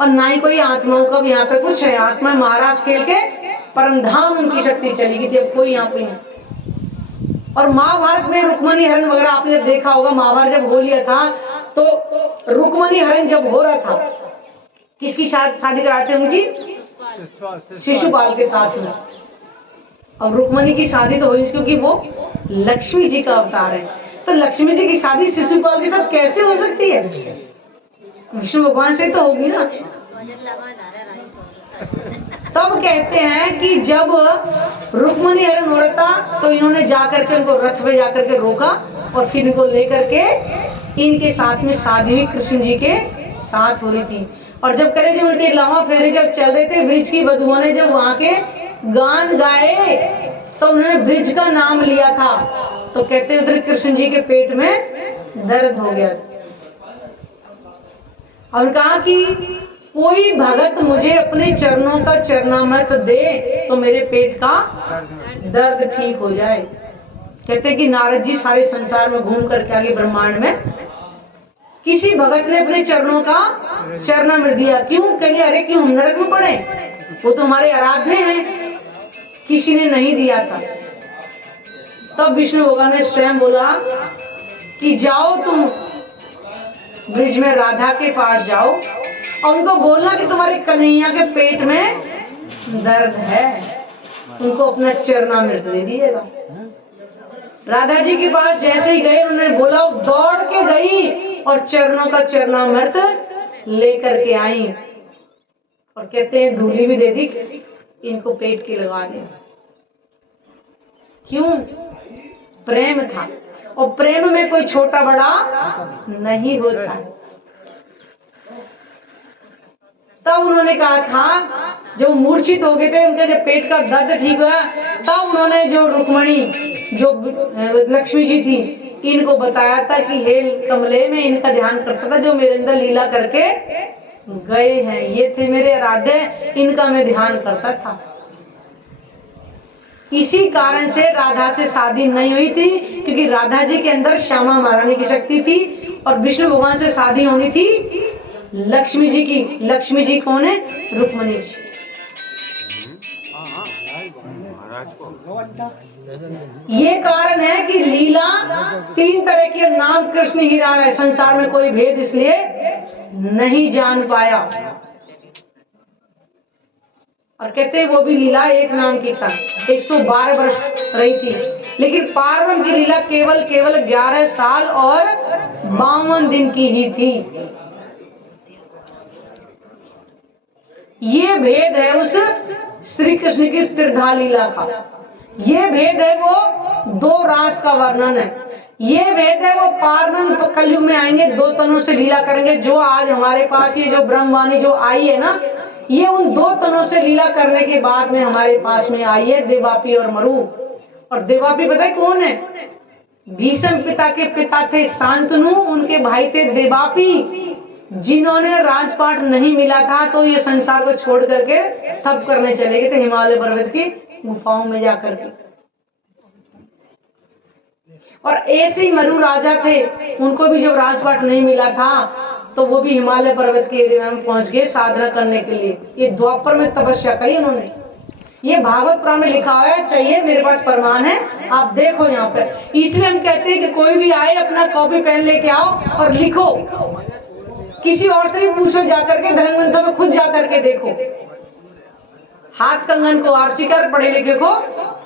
और ना ही कोई आत्माओं का भी यहाँ पे कुछ है। आत्मा महाराज खेल के परमधाम उनकी शक्ति चली गई थी, अब कोई यहाँ पे नहीं। और महाभारत में रुक्मणी हरण वगैरह आपने देखा होगा, महाभारत जब हो लिया था तो रुक्मणी हरण जब हो रहा था किसकी शादी कराते थे, उनकी शिशुपाल के साथ में। अब रुक्मणी की शादी तो हुई क्योंकि वो लक्ष्मी जी का अवतार है, तो लक्ष्मी जी की शादी शिशुपाल के साथ कैसे हो सकती है? विष्णु भगवान से तो होगी ना। तब कहते हैं कि जब रुक्मणी हरण हो रहा था तो इन्होंने जाकर के उनको रथ पे जाकर के रोका और फिर इनको लेकर के इनके साथ में शादी हुई, कृष्ण जी के साथ हो रही थी। और जब करे जब उनके लावा फेरे जब चल रहे थे, ब्रिज की बधुओं ने जब वहां के गान गाए तो उन्होंने ब्रिज का नाम लिया था, तो कहते उधर कृष्ण जी के पेट में दर्द हो गया और कहा कि कोई भगत मुझे अपने चरणों का चरणामृत दे तो मेरे पेट का दर्द ठीक हो जाए। कहते कि नारद जी सारे संसार में घूम करके आगे ब्रह्मांड में किसी भगत ने अपने चरणों का चरणामृत दिया। क्यों? कहेंगे अरे क्यों हम नरक में पड़े, वो तो हमारे आराध्य हैं, किसी ने नहीं दिया था। तब विष्णु भगवान ने स्वयं बोला कि जाओ तुम ब्रिज में राधा के पास जाओ और उनको बोलना कि तुम्हारे कन्हैया के पेट में दर्द है, उनको अपना चरणामृत दे दीजिएगा। राधा जी के पास जैसे ही गए उन्होंने बोला, दौड़ के गई और चरणों का चरणामृत लेकर के आई और कहते हैं धूली भी दे दी, इनको पेट की लगा दे। क्यों? प्रेम था और प्रेम में कोई छोटा बड़ा नहीं होता। तब उन्होंने कहा था जो मूर्छित हो गए थे उनके जब पेट का दर्द ठीक हुआ तब उन्होंने जो रुक्मणी जो लक्ष्मी जी थी इनको बताया था कि हे कमले में इनका ध्यान करता था, जो मेरे अंदर लीला करके गए हैं ये थे मेरे आराध्य, इनका मैं ध्यान करता था। इसी कारण से राधा से शादी नहीं हुई थी क्योंकि राधा जी के अंदर श्यामा महारानी की शक्ति थी और विष्णु भगवान से शादी होनी थी लक्ष्मी जी की। लक्ष्मी जी कौन है? रुक्मणी जी। ये कारण है कि लीला तीन तरह के, नाम कृष्ण ही रहा है, संसार में कोई भेद इसलिए नहीं जान पाया। और कहते हैं वो भी लीला एक नाम की था, 112 वर्ष रही थी, लेकिन पार्वती की लीला केवल 11 साल और 52 दिन की ही थी। ये भेद है उस श्री कृष्ण की त्रिधा लीला का। ये भेद है वो दो रास का वर्णन है। ये भेद है वो पार्वती कलयुग में आएंगे, दो तनों से लीला करेंगे। जो आज हमारे पास ये जो ब्रह्मवाणी जो आई है ना, ये उन दो तनों से लीला करने के बाद में हमारे पास में आई है, देवापी और मरु। और देवापी पता है कौन है? भीष्म पिता के पिता थे शांतनु, उनके भाई थे देवापी, जिन्होंने राजपाट नहीं मिला था तो ये संसार को छोड़ करके तप करने चले गए थे हिमालय पर्वत की गुफाओं में जाकर के। और ऐसे ही मरु राजा थे, उनको भी जब राजपाट नहीं मिला था तो वो भी हिमालय पर्वत के एरिया में पहुंच गए साधना करने के लिए। ये द्वापर में तपस्या करी उन्होंने। ये भागवत पुराण में लिखा हुआ है, चाहिए मेरे पास प्रमाण है, आप देखो यहाँ पर। इसलिए हम कहते हैं कि कोई भी आए अपना कॉपी पेन लेके आओ और लिखो, किसी और से भी पूछो, जाकर के धर्म ग्रंथों में खुद जाकर के देखो। हाथ कंगन को आरसी कर, पढ़े लिखे को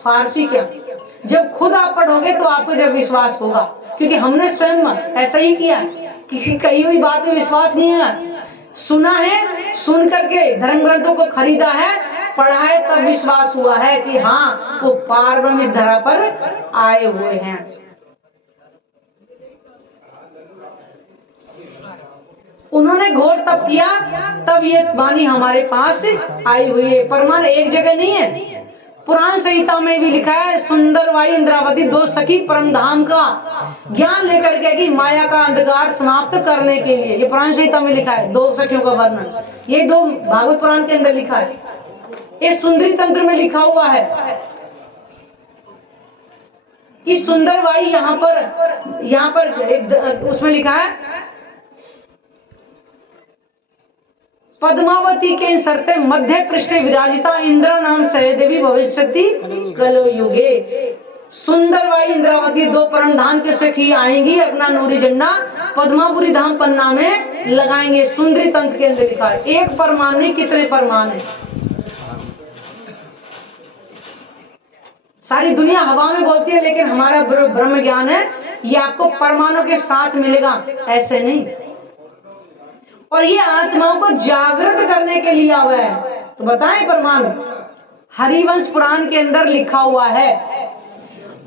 फारसी क्या। जब खुद आप पढ़ोगे तो आपको जब विश्वास होगा, क्योंकि हमने स्वयं ऐसा ही किया। किसी कही हुई बात में विश्वास नहीं है, सुना है, सुन करके धर्म ग्रंथों को खरीदा है, पढ़ा है, तब विश्वास हुआ है कि हाँ वो पार ब्रह्म इस धरा पर आए हुए हैं। उन्होंने घोर तप किया, तब ये वाणी हमारे पास आई हुई है। प्रमाण एक जगह नहीं है, पुराण संहिता में भी लिखा है, सुंदरबाई इंद्रावती दो सखी परम धाम का ज्ञान लेकर के कि माया का अंधकार समाप्त करने के लिए, ये पुराण संहिता में लिखा है, दो सखियों का वर्णन, ये दो भागवत पुराण के अंदर लिखा है, ये सुंदरी तंत्र में लिखा हुआ है कि सुंदरबाई यहाँ पर उसमें लिखा है, पद्मावती के सरते मध्य पृष्ठे विराजिता इंद्रा नाम सह देवी भविष्यति कलो युगे। सुंदरबाई इंद्रावती दो परम धाम के सखी आएंगी, अपना नूरी झंडा पद्मापुरी धाम पन्ना में लगाएंगे। सुंदरी तंत्र के अंदर लिखा है, एक परमाणु नहीं कितने परमाणु है। सारी दुनिया हवा में बोलती है, लेकिन हमारा ब्रह्म ज्ञान है ये आपको परमाणु के साथ मिलेगा, ऐसे नहीं। और ये आत्माओं को जागृत करने के लिए हुआ है। तो बताएं परमाणु, हरिवंश पुराण के अंदर लिखा हुआ है,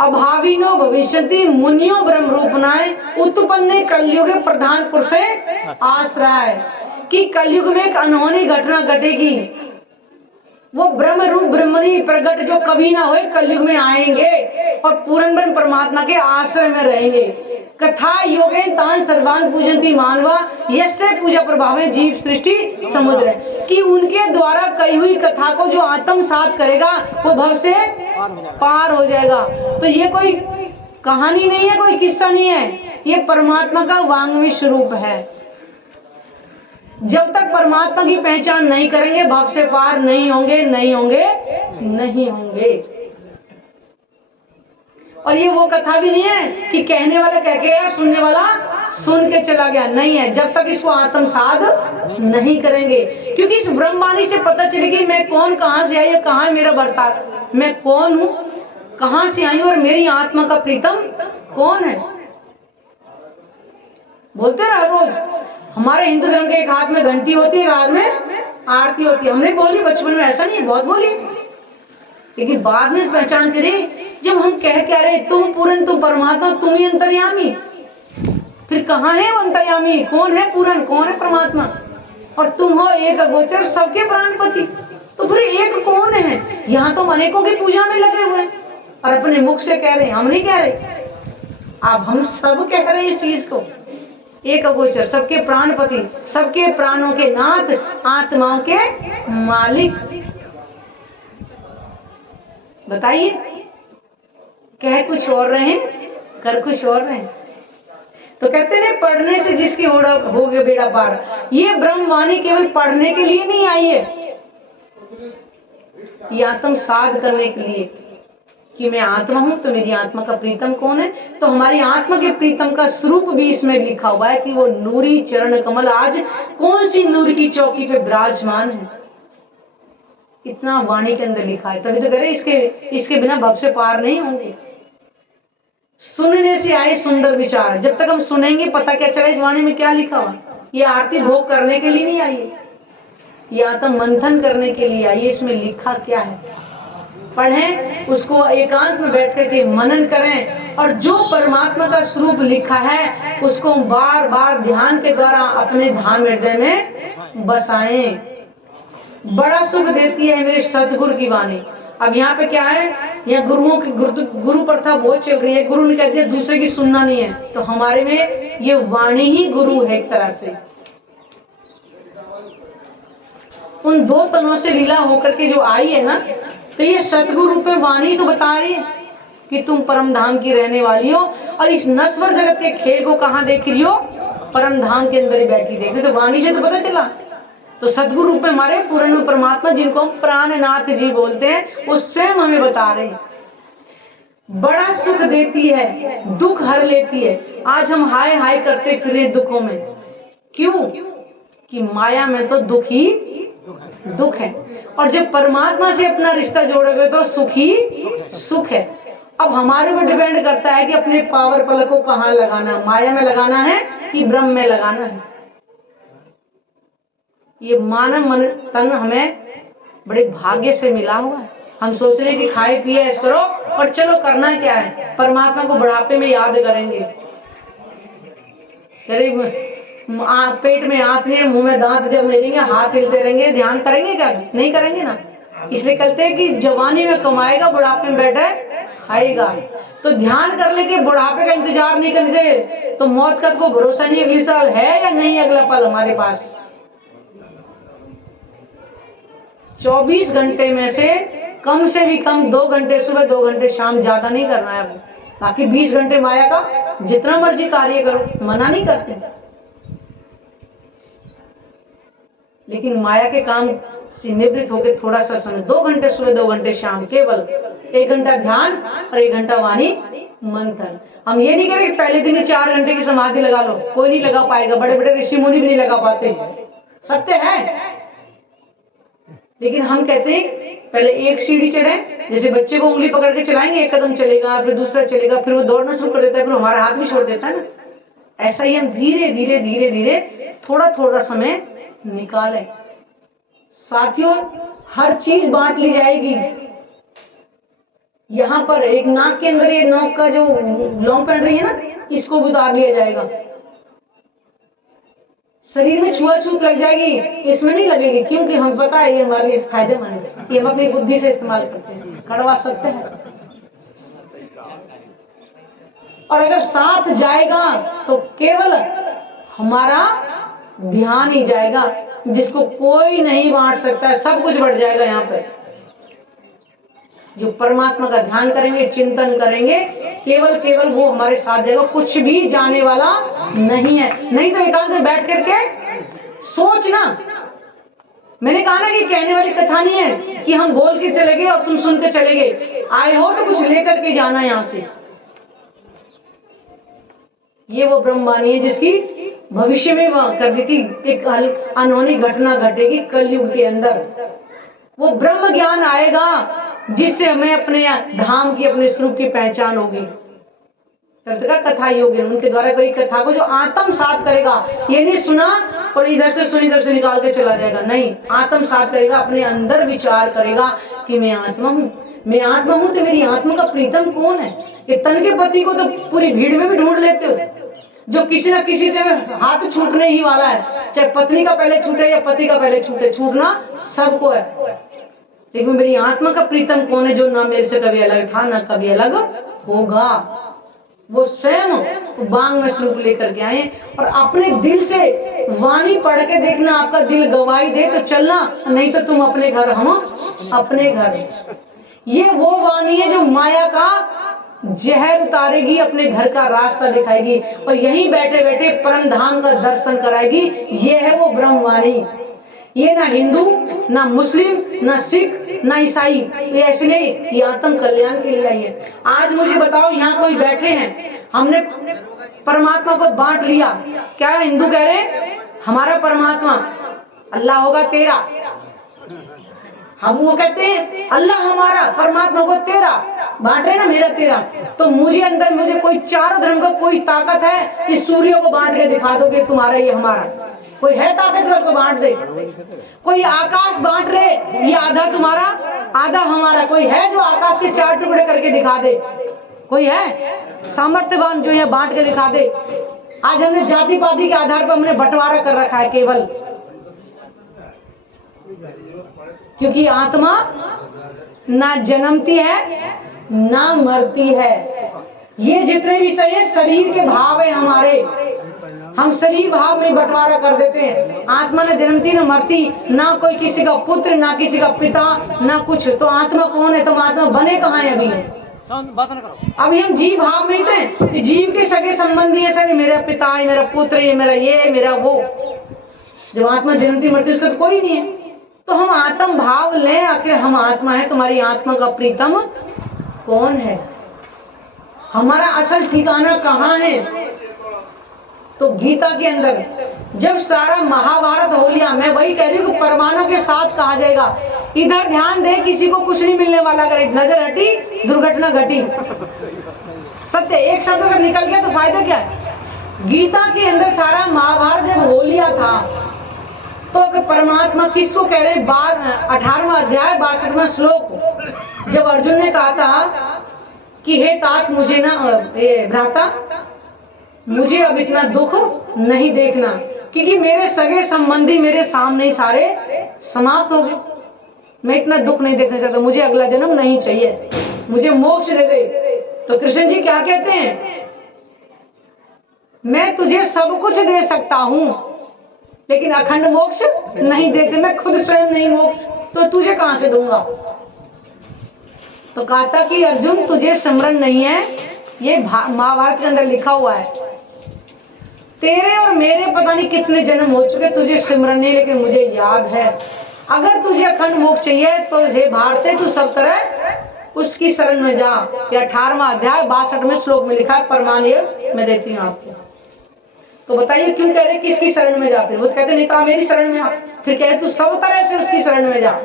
अभाविनो भविष्यति मुनियो ब्रह्म रूपनाय उत्पन्न कलयुग प्रधान पुरुषे आश्रय, कि कलयुग में एक अनहोनी घटना घटेगी, वो ब्रह्म रूप ब्रह्मणी प्रकट जो कभी ना हुए कलयुग में आएंगे और पूर्ण ब्रह्म परमात्मा के आश्रय में रहेंगे। कथा योगेन तान सर्वान पूजन्ति मानवा यस्य पूजा प्रभावे जीव सृष्टि समुद्र, कि उनके द्वारा कही हुई कथा को जो आत्मसात करेगा वो भव से पार हो जाएगा। तो ये कोई कहानी नहीं है, कोई किस्सा नहीं है, ये परमात्मा का वांग्मय स्वरूप है। जब तक परमात्मा की पहचान नहीं करेंगे भव से पार नहीं होंगे, नहीं होंगे, नहीं होंगे। और ये वो कथा भी नहीं है कि कहने वाला कह के या सुनने वाला सुन के चला गया, नहीं है। जब तक इसको आत्मसात नहीं करेंगे, क्योंकि इस ब्रह्मवाणी से पता चलेगी मैं कौन, कहाँ से आई, कहाँ है मेरा बर्ताव, मैं कौन हूँ, कहाँ से आई और मेरी आत्मा का प्रीतम कौन है। बोलते रहा रोज, हमारे हिंदू धर्म के एक हाथ में घंटी होती है, एक हाथ में आरती होती है। हमने बोली बचपन में, ऐसा नहीं बहुत बोली, लेकिन बाद में पहचान करी जब हम कह रहे तुम पूर्ण, तुम परमात्मा, तुम ही अंतर्यामी, फिर कहाँ है वो अंतर्यामी, कौन है पूर्ण, कौन है परमात्मा, और तुम हो एक अगोचर सबके प्राणपति। तो फिर एक कौन है? यहाँ तो अनेकों की पूजा में लगे हुए और अपने मुख से कह रहे, हम नहीं कह रहे, अब हम सब कह रहे हैं इस चीज को, एक अगोचर सबके प्राणपति, सबके प्राणों के नाथ, आत्माओं के मालिक। बताइए, कह कुछ और रहे, कर कुछ और रहे। तो कहते हैं पढ़ने से जिसकी हो गए बेड़ा पार। ये ब्रह्मवाणी केवल पढ़ने के लिए नहीं आई है, ये आत्मसात करने के लिए कि मैं आत्मा हूं, तो मेरी आत्मा का प्रीतम कौन है। तो हमारी आत्मा के प्रीतम का स्वरूप भी इसमें लिखा हुआ है कि वो नूरी चरण कमल आज कौन सी नूर की चौकी पे विराजमान है, इतना वाणी के अंदर लिखा है। तभी तो कह रहे इसके बिना भव से पार नहीं होंगे। सुनने से आए सुंदर विचार, जब तक हम सुनेंगे पता क्या चला इस वाणी में क्या लिखा हुआ। ये आरती भोग करने के लिए नहीं आई है, ये आत्म मंथन करने के लिए आई है। इसमें लिखा क्या है पढ़ें, उसको एकांत में बैठ करके मनन करें, और जो परमात्मा का स्वरूप लिखा है उसको बार बार ध्यान के द्वारा अपने धाम हृदय में बसाएं। बड़ा सुख देती है मेरे सतगुरु की वाणी। अब यहाँ पे क्या है, यहाँ गुरुओं की गुरु प्रथा बहुत चल रही है। गुरु ने कह दिया दूसरे की सुनना नहीं है, तो हमारे में ये वाणी ही गुरु है एक तरह से। उन दो तनों से लीला होकर के जो आई है ना, तो ये सतगुरु रूप में वाणी तो बता रही है कि तुम परम धाम की रहने वाली हो, और इस नश्वर जगत के खेल को कहाँ देख रही हो, परम धाम के अंदर ही बैठी देख रही। तो वाणी से तो पता चला। तो सतगुरु रूप में हमारे पूर्ण परमात्मा, जिनको हम प्राणनाथ जी बोलते हैं, वो स्वयं हमें बता रहे हैं। बड़ा सुख देती है, दुख हर लेती है। आज हम हाय हाय करते फिरे दुखों में, क्यों? कि माया में तो दुख ही दुख है, और जब परमात्मा से अपना रिश्ता जोड़ोगे तो सुख ही सुख है। अब हमारे ऊपर डिपेंड करता है कि अपने पावर पल को कहाँ लगाना, माया में लगाना है कि ब्रह्म में लगाना है। ये मानव मन तन हमें बड़े भाग्य से मिला हुआ है। हम सोच रहे हैं कि खाए पिए ऐसा करो, और चलो करना क्या है, परमात्मा को बुढ़ापे में याद करेंगे। पेट में हाथ नहीं, मुंह में दांत जब मिलेंगे, हाथ हिलते रहेंगे, ध्यान करेंगे क्या? नहीं करेंगे ना। इसलिए कहते हैं कि जवानी में कमाएगा, बुढ़ापे में बैठे खाएगा। तो ध्यान कर ले कि बुढ़ापे का इंतजार नहीं करना चाहिए। तो मौत का तो भरोसा नहीं, अगली साल है या नहीं अगला पल हमारे पास। 24 घंटे में से भी कम 2 घंटे सुबह 2 घंटे शाम, ज्यादा नहीं करना है। बाकी 20 घंटे माया का जितना मर्जी कार्य करो, मना नहीं करते, लेकिन माया के काम से निवृत्त होकर थोड़ा सा समय 2 घंटे सुबह 2 घंटे शाम, केवल 1 घंटा ध्यान और 1 घंटा वाणी मंथन। हम ये नहीं करें कि पहले दिन ही 4 घंटे की समाधि लगा लो, कोई नहीं लगा पाएगा, बड़े बड़े ऋषि मुनि भी नहीं लगा पाते, सत्य है। लेकिन हम कहते हैं पहले एक सीढ़ी चढ़े, जैसे बच्चे को उंगली पकड़ के चलाएंगे, 1 कदम चलेगा, फिर दूसरा चलेगा, फिर वो दौड़ना शुरू कर देता है, फिर हमारा हाथ भी छोड़ देता है ना। ऐसा ही हम धीरे धीरे धीरे धीरे थोड़ा थोड़ा समय निकालें। साथियों, हर चीज बांट ली जाएगी। यहाँ पर एक नाक के अंदर ये नाक का जो लौंग पहन रही है ना, इसको भी उतार लिया जाएगा। शरीर में छुआछूत लग जाएगी, इसमें नहीं लगेगी, क्योंकि हम पता है ये हमारे लिए फायदेमंद है, ये हम अपनी बुद्धि से इस्तेमाल करते हैं। कड़वा सत्य है। और अगर साथ जाएगा तो केवल हमारा ध्यान ही जाएगा, जिसको कोई नहीं बांट सकता है, सब कुछ बढ़ जाएगा। यहाँ पर जो परमात्मा का ध्यान करेंगे, चिंतन करेंगे, केवल वो हमारे साथ जाएगा, कुछ भी जाने वाला नहीं है। नहीं तो एकांत में बैठ करके सोचना। मैंने कहा ना कि कहने वाली कथा नहीं है कि हम बोल के चले गए और तुम सुन के चले गए। आए हो तो कुछ लेकर के जाना यहाँ से। ये वो ब्रह्मवाणी है जिसकी भविष्य में कर दी थी, एक अनहोनी घटना घटेगी कलयुग के अंदर। वो ब्रह्म ज्ञान आएगा जिससे हमें अपने धाम की, अपने स्वरूप की पहचान होगी। तब तक कथा योग है, उनके द्वारा कोई कथा को जो आत्मसात करेगा, ये नहीं सुना और इधर से सुन इधर से निकाल के चला जाएगा, नहीं, आत्मसात करेगा, अपने अंदर विचार करेगा कि मैं आत्मा हूँ, मैं आत्मा हूँ। तो मेरी आत्मा का प्रीतम कौन है? ये तन के पति को तो पूरी भीड़ में भी ढूंढ लेते हो, जो किसी ना किसी से हाथ छूटने ही वाला है, चाहे पत्नी का पहले छूटे या पति का पहले छूटे, छूटना सबको है। लेकिन मेरी आत्मा का प्रीतम कौन है, जो ना मेरे से कभी अलग था ना कभी अलग होगा। वो स्वयं बांग में स्वरूप लेकर के आए और अपने दिल से वाणी पढ़ के देखना, आपका दिल गवाही दे तो चलना, नहीं तो तुम अपने घर, हम अपने घर। ये वो वाणी है जो माया का जहर उतारेगी, अपने घर का रास्ता दिखाएगी और यहीं बैठे बैठे परम धाम का दर्शन कराएगी। ये है वो ब्रह्मवाणी। ये ना हिंदू, ना मुस्लिम, ना सिख, ना ईसाई, ये ऐसे नहीं, ये आत्म कल्याण के लिए आई है। आज मुझे बताओ, यहाँ कोई बैठे हैं, हमने परमात्मा को बांट लिया। क्या हिंदू कह रहे हैं हमारा परमात्मा अल्लाह होगा तेरा, हम वो कहते हैं अल्लाह हमारा, परमात्मा को तेरा, बांट रहे ना मेरा तेरा। तो मुझे अंदर, मुझे कोई चारों धर्म का कोई ताकत है इस सूर्य को बांट के दिखा दो कि तुम्हारा ये हमारा? कोई है ताकतवर को बांट दे? कोई आकाश बांट ले, ये आधा तुम्हारा आधा हमारा? कोई है जो आकाश के 4 टुकड़े करके दिखा दे? कोई है सामर्थ्यवान जो ये बांट के दिखा दे? आज हमने जाति पाति के आधार पर हमने बंटवारा कर रखा है केवल, क्योंकि आत्मा ना जन्मती है ना मरती है। ये जितने भी सही है शरीर के भाव है हमारे, हम शरीर भाव में बंटवारा कर देते हैं। आत्मा ना जन्मती ना मरती, ना कोई किसी का पुत्र, ना किसी का पिता, ना कुछ। तो आत्मा कौन है? तो आत्मा बने कहाँ है? अभी हम जीव भाव में थे, जीव के सगे संबंधी है, सर मेरा पिता है, मेरा पुत्र है, मेरा ये, मेरा वो। जब आत्मा जन्मती मरती उसका तो कोई नहीं है। तो हम आत्म भाव लें, आखिर हम आत्मा है। तुम्हारी आत्मा का प्रीतम कौन है? हमारा असल ठिकाना कहाँ है? तो गीता के अंदर जब सारा महाभारत हो लिया, मैं वही कह रही हूँ कि परमाणु के साथ कहा जाएगा, इधर ध्यान दे, किसी को कुछ नहीं मिलने वाला। अगर नजर हटी दुर्घटना घटी। सत्य एक शब्द अगर निकल गया तो फायदा क्या है? गीता के अंदर सारा महाभारत जब हो लिया था, तो परमात्मा किसको कह रहे? 18वां अध्याय 62वां श्लोक, जब अर्जुन ने कहा था कि हे तात मुझे ना, भ्राता मुझे अब इतना दुख नहीं देखना, क्योंकि मेरे सगे संबंधी मेरे सामने ही सारे समाप्त हो गए। मैं इतना दुख नहीं देखना चाहता, मुझे अगला जन्म नहीं चाहिए, मुझे मोक्ष दे दे। तो कृष्ण जी क्या कहते हैं, मैं तुझे सब कुछ दे सकता हूं लेकिन अखंड मोक्ष नहीं देते, मैं खुद स्वयं नहीं मोक्ष, तो तुझे कहां से दूंगा। तो कहा था कि अर्जुन तुझे स्मरण नहीं है, ये महाभारत के अंदर लिखा हुआ है, तेरे और मेरे पता नहीं कितने जन्म हो चुके, तुझे स्मरण नहीं लेकिन मुझे याद है। अगर तुझे अखंड मोक्ष चाहिए तो हे भारते तू सब तरह उसकी शरण में जा। ये 18वां अध्याय 62वें श्लोक में लिखा है, प्रमाण ये मैं देती हूँ आपको। तो बताइए क्यों कह रहे किसकी शरण में जा, फिर वो कहते नहीं कहा मेरी शरण में आ, फिर कह रहे तू सब तरह से उसकी शरण में जा।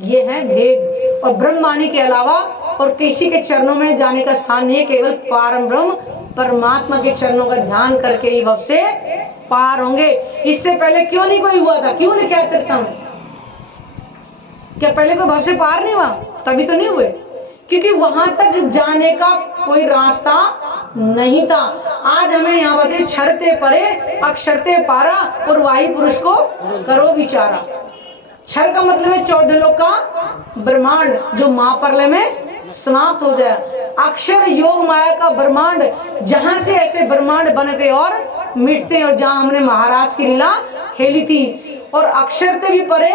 ये है भेद। और ब्रह्मवाणी के अलावा और किसी के चरणों में जाने का स्थान नहीं है, केवल पारम ब्रह्म परमात्मा के चरणों का ध्यान करके ही भव से पार होंगे। इससे पहले क्यों नहीं कोई हुआ था, क्यों नहीं कहते हम, क्या पहले कोई भव से पार नहीं हुआ, तभी तो नहीं हुए, क्योंकि वहां तक जाने का कोई रास्ता नहीं था। आज हमें यहाँ बताइए छरते परे अक्षरते पारा और वाही पुरुष को करो विचारा। क्षर का मतलब है 14 लोक का ब्रह्मांड जो महाप्रलय में समाप्त हो जाए। अक्षर योग माया का ब्रह्मांड जहां से ऐसे ब्रह्मांड बनते और मिटते, और जहां हमने महाराज की लीला खेली थी। और अक्षर से भी परे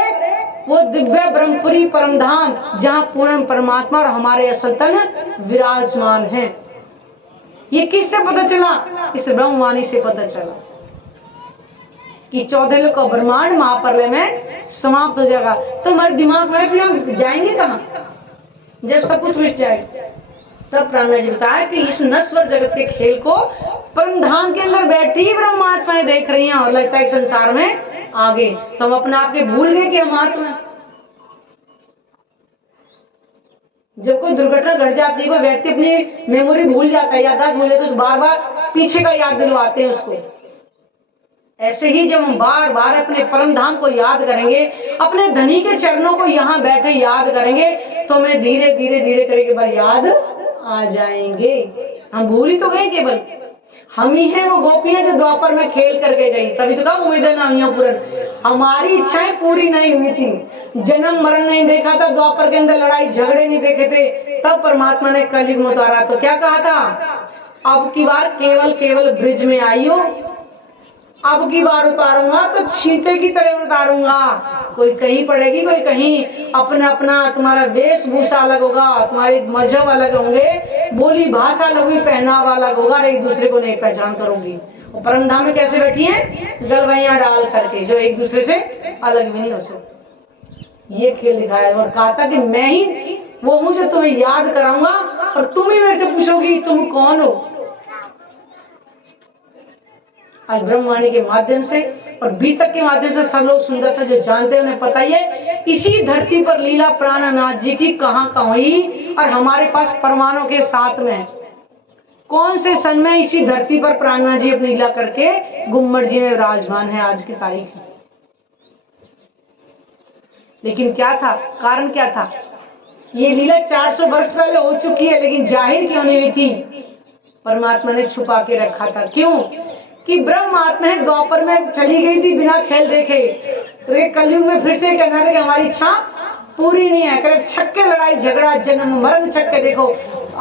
वो दिव्य ब्रह्मपुरी परमधाम जहां पूर्ण परमात्मा और हमारे असल तन विराजमान है। ये किससे पता चला, इस ब्रह्मवाणी से पता चला कि 14 लोक का ब्रह्मांड महाप्रलय में समाप्त हो जाएगा। तो हमारे दिमाग में फिर हम जाएंगे कहाँ, जब सब कुछ मिट जाएगा। तब प्राणनाथ जी बताया कि इस नश्वर जगत के खेल को परमधाम के अंदर बैठी ब्रह्मात्माएं देख रही हैं और लगता है संसार में आगे, तो हम अपने आप के भूल गए कि हम आत्मा। जब कोई दुर्घटना घट जाती है, कोई व्यक्ति अपनी मेमोरी भूल जाता है, याददाश्त भूल जाता है, तो बार बार पीछे का याद दिलवाते हैं उसको। ऐसे ही जब हम बार बार अपने परम धाम को याद करेंगे, अपने धनी के चरणों को यहाँ बैठे याद करेंगे, तो हमें धीरे धीरे धीरे करके बार याद आ जाएंगे। हम भूल ही तो गए, केवल हम ही हैं वो गोपियां जो द्वापर में खेल करके गई। तभी तो कहा उम्मीदें ना हुई पूर्ण, हमारी इच्छाएं पूरी नहीं हुई थी, जन्म मरण नहीं देखा था, द्वापर के अंदर लड़ाई झगड़े नहीं देखे थे, तब परमात्मा ने कलयुग में उतारा। तो क्या कहा था, अब की बार केवल केवल ब्रिज में आई हो, अब की बार उतारूंगा तो छींटे की तरह उतारूंगा। कोई कहीं पड़ेगी, कोई कहीं, अपना अपना तुम्हारा वेशभूषा अलग होगा, तुम्हारे मजहब अलग होंगे, बोली भाषा अलग होगी, पहनावा अलग होगा, एक दूसरे को नहीं पहचान करोगी। और परमधाम में कैसे बैठी हैं, गलवैया डाल करके, जो एक दूसरे से अलग भी नहीं हो सकते। ये खेल दिखाया और कहा था कि मैं ही वो हूँ जो तुम्हें याद कराऊंगा और तुम ही मेरे से पूछोगी तुम कौन हो। आज ब्रह्मवाणी के माध्यम से और बीतक के माध्यम से सब लोग सुंदर सा जो जानते हैं उन्हें पता ही है, इसी धरती पर लीला प्राणनाथ जी की कहाँ कहाँ हुई और हमारे पास प्रमाणों के साथ में कौन से सन में इसी धरती पर प्राणनाथ जी अपनी लीला करके गुम्मट जी में विराजमान है आज की तारीख में। लेकिन क्या था, कारण क्या था, ये लीला 400 वर्ष पहले हो चुकी है, लेकिन जाहिर क्यों नहीं हुई थी, परमात्मा ने छुपा के रखा था। क्यों कि ब्रह्म आत्मा है, द्वापर में चली गई थी बिना खेल देखे, तो ये कलयुग में फिर से कहना था कि हमारी इच्छा पूरी नहीं है, करीब छक्के लड़ाई झगड़ा जन्म मरण छक्के। देखो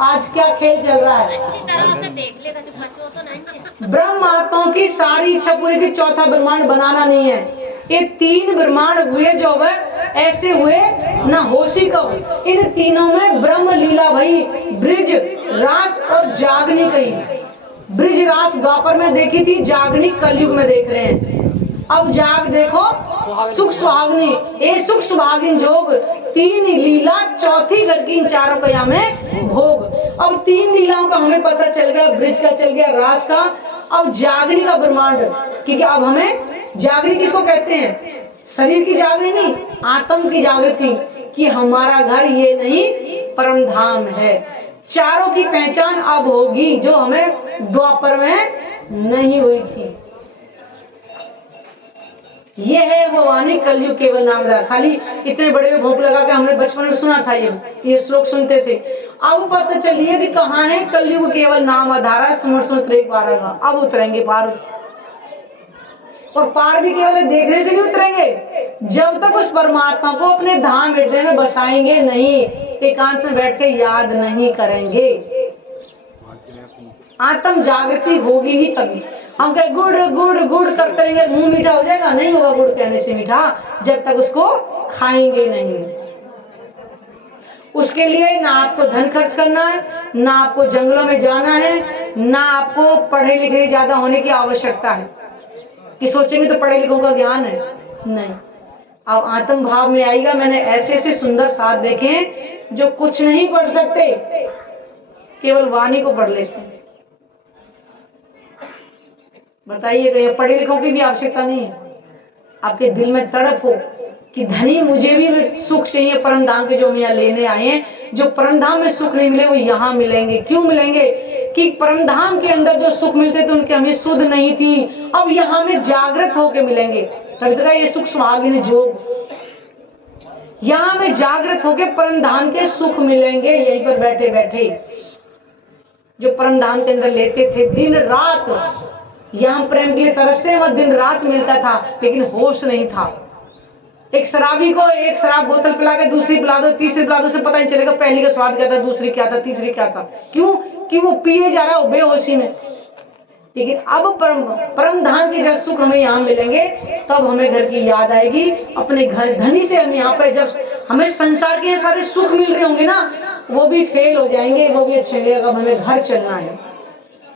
आज क्या खेल चल रहा है, अच्छी तरह से देख लेगा जो बच्चों तो नहीं। ब्रह्म आत्माओं की सारी इच्छा पूरी थी, चौथा ब्रह्मांड बनाना नहीं है। ये 3 ब्रह्मांड हुए जो है ऐसे हुए ना होशी कब, इन तीनों में ब्रह्म लीला भई, ब्रिज रास और जागनी कही। ब्रिज रास द्वापर में देखी थी, जागनी कलयुग में देख रहे हैं। अब जाग देखो सुख सुहागनी, ये सुख सुहागिन जोग, 3 लीला, चौथी घर की इन चारों कया में भोग। अब 3 लीलाओं का हमें पता चल गया, ब्रिज का चल गया, रास का, अब जागनी का ब्रह्मांड। क्योंकि अब हमें जागृति किसको कहते हैं, शरीर की जागृति नहीं, आत्म की जागृति, कि हमारा घर ये नहीं परम धाम है। चारों की पहचान अब होगी जो हमें द्वापर में नहीं हुई थी। ये है वो वाणी कलयुग केवल नाम रहा। खाली इतने बड़े में भोंक लगा के हमने बचपन में सुना था, ये श्लोक सुनते थे। अब पता चलिए कि कहाँ है कलयुग केवल नाम आधारा, सुमर एक बार अब उतरेंगे पार। और पार भी केवल देखने से नहीं उतरेंगे, जब तक उस परमात्मा को अपने धाम हृदय में बसाएंगे नहीं, एकांत में बैठ के याद नहीं करेंगे, आत्म जागृति होगी ही तभी। हम कहे गुड़ गुड़ गुड़ करते रहेंगे, मुंह मीठा हो जाएगा? नहीं होगा गुड़ कहने से मीठा, जब तक उसको खाएंगे नहीं। उसके लिए ना आपको धन खर्च करना है, ना आपको जंगलों में जाना है, ना आपको पढ़े लिखे ज्यादा होने की आवश्यकता है कि सोचेंगे तो पढ़े लिखों का ज्ञान है, नहीं। अब आत्म भाव में आएगा। मैंने ऐसे ऐसे सुंदर साथ देखे जो कुछ नहीं पढ़ सकते, केवल वाणी को पढ़ लेते हैं। बताइए, पढ़े लिखों की भी आवश्यकता नहीं है। आपके दिल में तड़प हो कि धनी मुझे भी सुख चाहिए परम धाम के जो हम यहाँ लेने आए हैं, जो परम धाम में सुख नहीं मिले वो यहाँ मिलेंगे। क्यों मिलेंगे? कि परम धाम के अंदर जो सुख मिलते थे उनके हमें सुध नहीं थी, अब यहाँ में जागृत होके मिलेंगे। तभी तो ये सुख सुहागिन जोग, यहाँ में जागृत होके परम धाम के सुख मिलेंगे। यहीं पर बैठे बैठे जो परम धाम के अंदर लेते थे दिन रात, यहाँ प्रेम के लिए तरसते, वह दिन रात मिलता था, लेकिन होश नहीं था। एक शराबी को एक शराब बोतल पिला के दूसरी पिला दो, तीसरी पिला दो, उसे पता नहीं चलेगा पहली का स्वाद क्या था, दूसरी क्या था, तीसरी क्या था। क्यों? कि वो पिए जा रहा है बेहोशी में। लेकिन अब परम धाम के जब सुख हमें यहाँ मिलेंगे, तब हमें घर की याद आएगी। अपने घर धनी से हम यहाँ पे जब हमें संसार के सारे सुख मिल रहे होंगे ना, वो भी फेल हो जाएंगे, वो भी अच्छे लगेगा। हमें घर चलना है,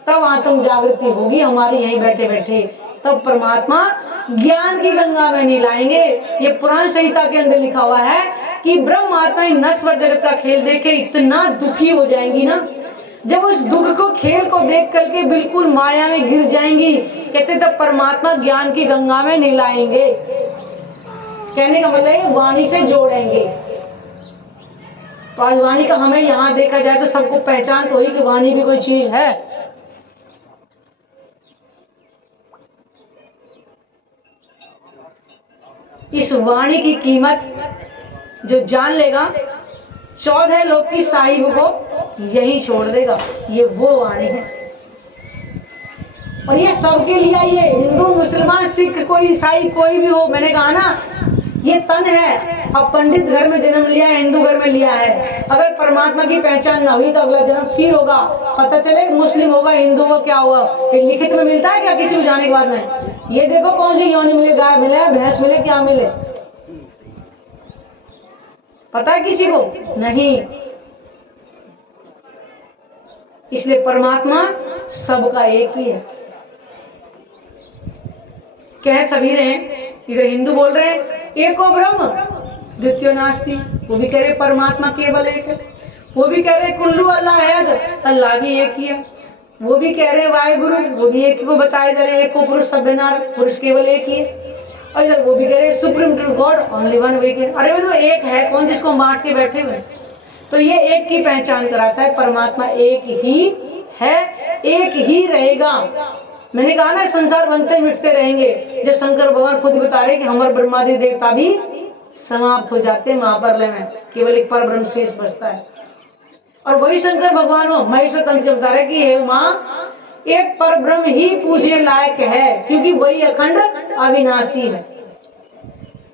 तब आत्म जागृति होगी हमारी यहीं बैठे बैठे। तब परमात्मा ज्ञान की गंगा में नहीं लाएंगे। ये पुराण संहिता के अंदर लिखा हुआ है कि ब्रह्म आत्मा नश्वर जगत का खेल देख के इतना दुखी हो जाएंगी ना, जब उस दुख को खेल को देख करके बिल्कुल माया में गिर जाएंगी, कहते तब परमात्मा ज्ञान की गंगा में नहीं लाएंगे। कहने का मतलब है वाणी से जोड़ेंगे। तो आज वाणी का हमें यहाँ देखा जाए तो सबको पहचान तो हुई कि वाणी भी कोई चीज है। इस वाणी की कीमत जो जान लेगा, 14 लोग की साहिब को यही छोड़ देगा। ये वो वाणी है, और ये सबके लिए आई है। हिंदू, मुसलमान, सिख, कोई ईसाई, कोई भी हो। मैंने कहा ना, ये तन है। अब पंडित घर में जन्म लिया है, हिंदू घर में लिया है, अगर परमात्मा की पहचान ना हुई तो अगला जन्म फिर होगा। पता चले मुस्लिम होगा, हिंदू होगा, क्या हुआ? लिखित में मिलता है क्या किसी को जाने के बाद में? ये देखो कौन सी योनि मिले, गाय मिले, भैंस मिले, क्या मिले, पता है किसी को? नहीं। इसलिए परमात्मा सबका एक ही है। कह सभी रहे, इधर हिंदू बोल रहे हैं एको ब्रह्म द्वितीय नास्ति, वो भी कह रहे परमात्मा केवल एक है। वो भी कह रहे कुल्लू अल्लाह है, अल्लाह भी एक ही है। वो भी कह रहे वाहिगुरु, वो भी एक ही को बताए जा रहे, एको पुरुष सभ्यनार, पुरुष केवल एक ही है। और इधर वो भी कह रहे supreme to God only one way है। अरे वो तो एक है, कौन जिसको बांट के बैठे हुए? तो ये एक की पहचान कराता है। परमात्मा एक ही है, एक ही रहेगा। मैंने कहा ना, संसार बनते मिटते रहेंगे। जो शंकर भगवान खुद बता रहे कि हमारे ब्रह्मादि देवता भी समाप्त हो जाते हैं महाप्रलय में, केवल एक पर ब्रह्म शेष बचता है। और वही शंकर भगवान हो महेश्वर तंत्र के बता रहे कि हे माँ, एक पर ब्रह्म ही पूजने लायक है, क्योंकि वही अखंड अविनाशी है।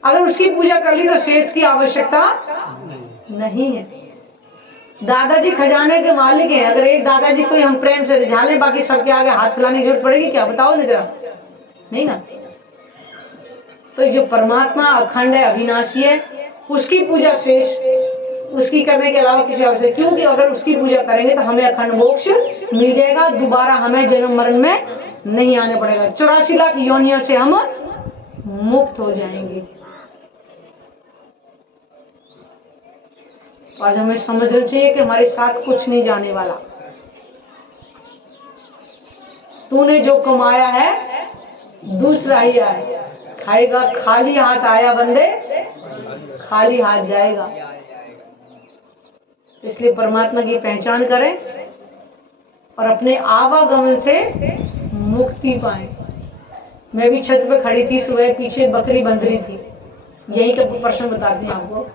अगर उसकी पूजा कर ली तो शेष की आवश्यकता नहीं है। दादाजी खजाने के मालिक हैं। अगर एक दादाजी को हम प्रेम से रिझा लें, बाकी सबके आगे हाथ फैलाने की जरूरत पड़ेगी क्या? बताओ ना जरा, नहीं ना। तो जो परमात्मा अखंड है, अविनाशी है, उसकी पूजा शेष उसकी करने के अलावा किसी और से, क्योंकि अगर उसकी पूजा करेंगे तो हमें अखंड मोक्ष मिल जाएगा, दोबारा हमें जन्म मरण में नहीं आने पड़ेगा, 84 लाख योनियों से हम मुक्त हो जाएंगे। आज हमें समझना चाहिए कि हमारे साथ कुछ नहीं जाने वाला। तूने जो कमाया है दूसरा ही आए खाएगा। खाली हाथ आया बंदे, खाली हाथ जाएगा। इसलिए परमात्मा की पहचान करें और अपने आवागमन से मुक्ति पाएं। मैं भी छत पे खड़ी थी सुबह, पीछे बकरी बंध रही थी। यही का प्रश्न बताती हूँ आपको।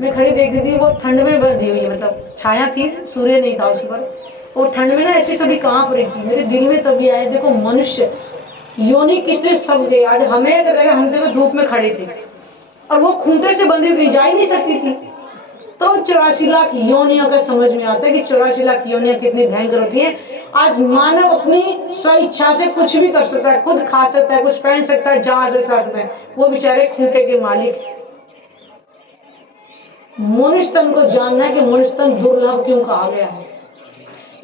मैं खड़ी देख रही थी, वो ठंड में बंधी हुई, मतलब छाया थी, सूर्य नहीं था उसके ऊपर। वो ठंड में ना ऐसे कभी कांप रही थी। मेरे दिल में तभी आया, देखो मनुष्य योनि किसने सब गए। आज हमें अगर लगा, हम देखो धूप में खड़े थे, और वो खूंटे से बंधी हुई जा ही नहीं सकती थी। तो 84 लाख योनियों का समझ में आता है कि 84 लाख योनियां कितनी भयंकर होती हैं। आज मानव अपनी स्व इच्छा से कुछ भी कर सकता है, खुद खा सकता है, कुछ पहन सकता है, जहां से खा सकता है। वो बेचारे खूंटे के मालिक। मनुष्य तन को जानना है कि मनुष्य तन दुर्लभ क्यों कहा गया है।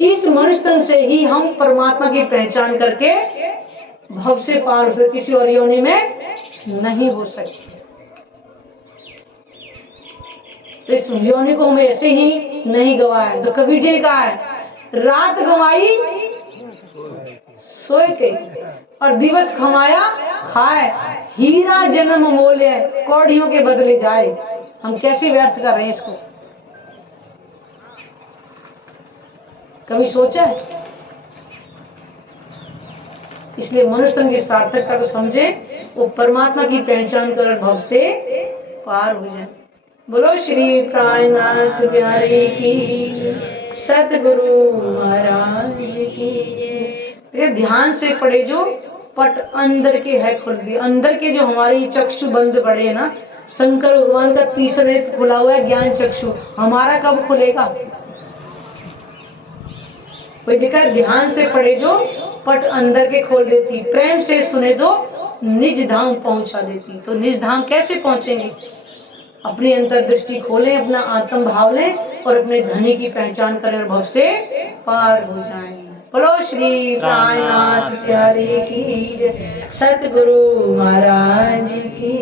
इस मनुष्य तन से ही हम परमात्मा की पहचान करके भव से पार हो सकते, किसी और योनि में नहीं हो सकते। तो इस योनि को हम ऐसे ही नहीं गवाए। तो कबीर जी ने कहा है, रात गवाई सोए के और दिवस खमाया खाए, हीरा जन्म मोले कौड़ियों के बदले जाए। हम कैसे व्यर्थ कर रहे हैं इसको, कभी सोचा है? इसलिए मनुष्य तन की सार्थकता को समझे, वो परमात्मा की पहचान कर भव से पार हो जाए। बोलो श्री प्राणनाथ प्यारे की, सतगुरु महाराज की। ध्यान से पढ़े जो पट अंदर के है खुल दिए। अंदर के जो हमारे चक्षु बंद पड़े हैं ना, शंकर भगवान का तीसरा नेत्र खुला हुआ है ज्ञान चक्षु, हमारा कब खुलेगा? कोई देखा? ध्यान से पढ़े जो पट अंदर के खोल देती, प्रेम से सुने जो निज धाम पहुंचा देती। तो निज धाम कैसे पहुंचेंगे? अपनी अंतर्दृष्टि खोलें, अपना आत्म भाव लें और अपने धनी की पहचान करें, भव से पार हो जाएं। बोलो श्री प्राणनाथ प्यारे की, सतगुरु महाराज की।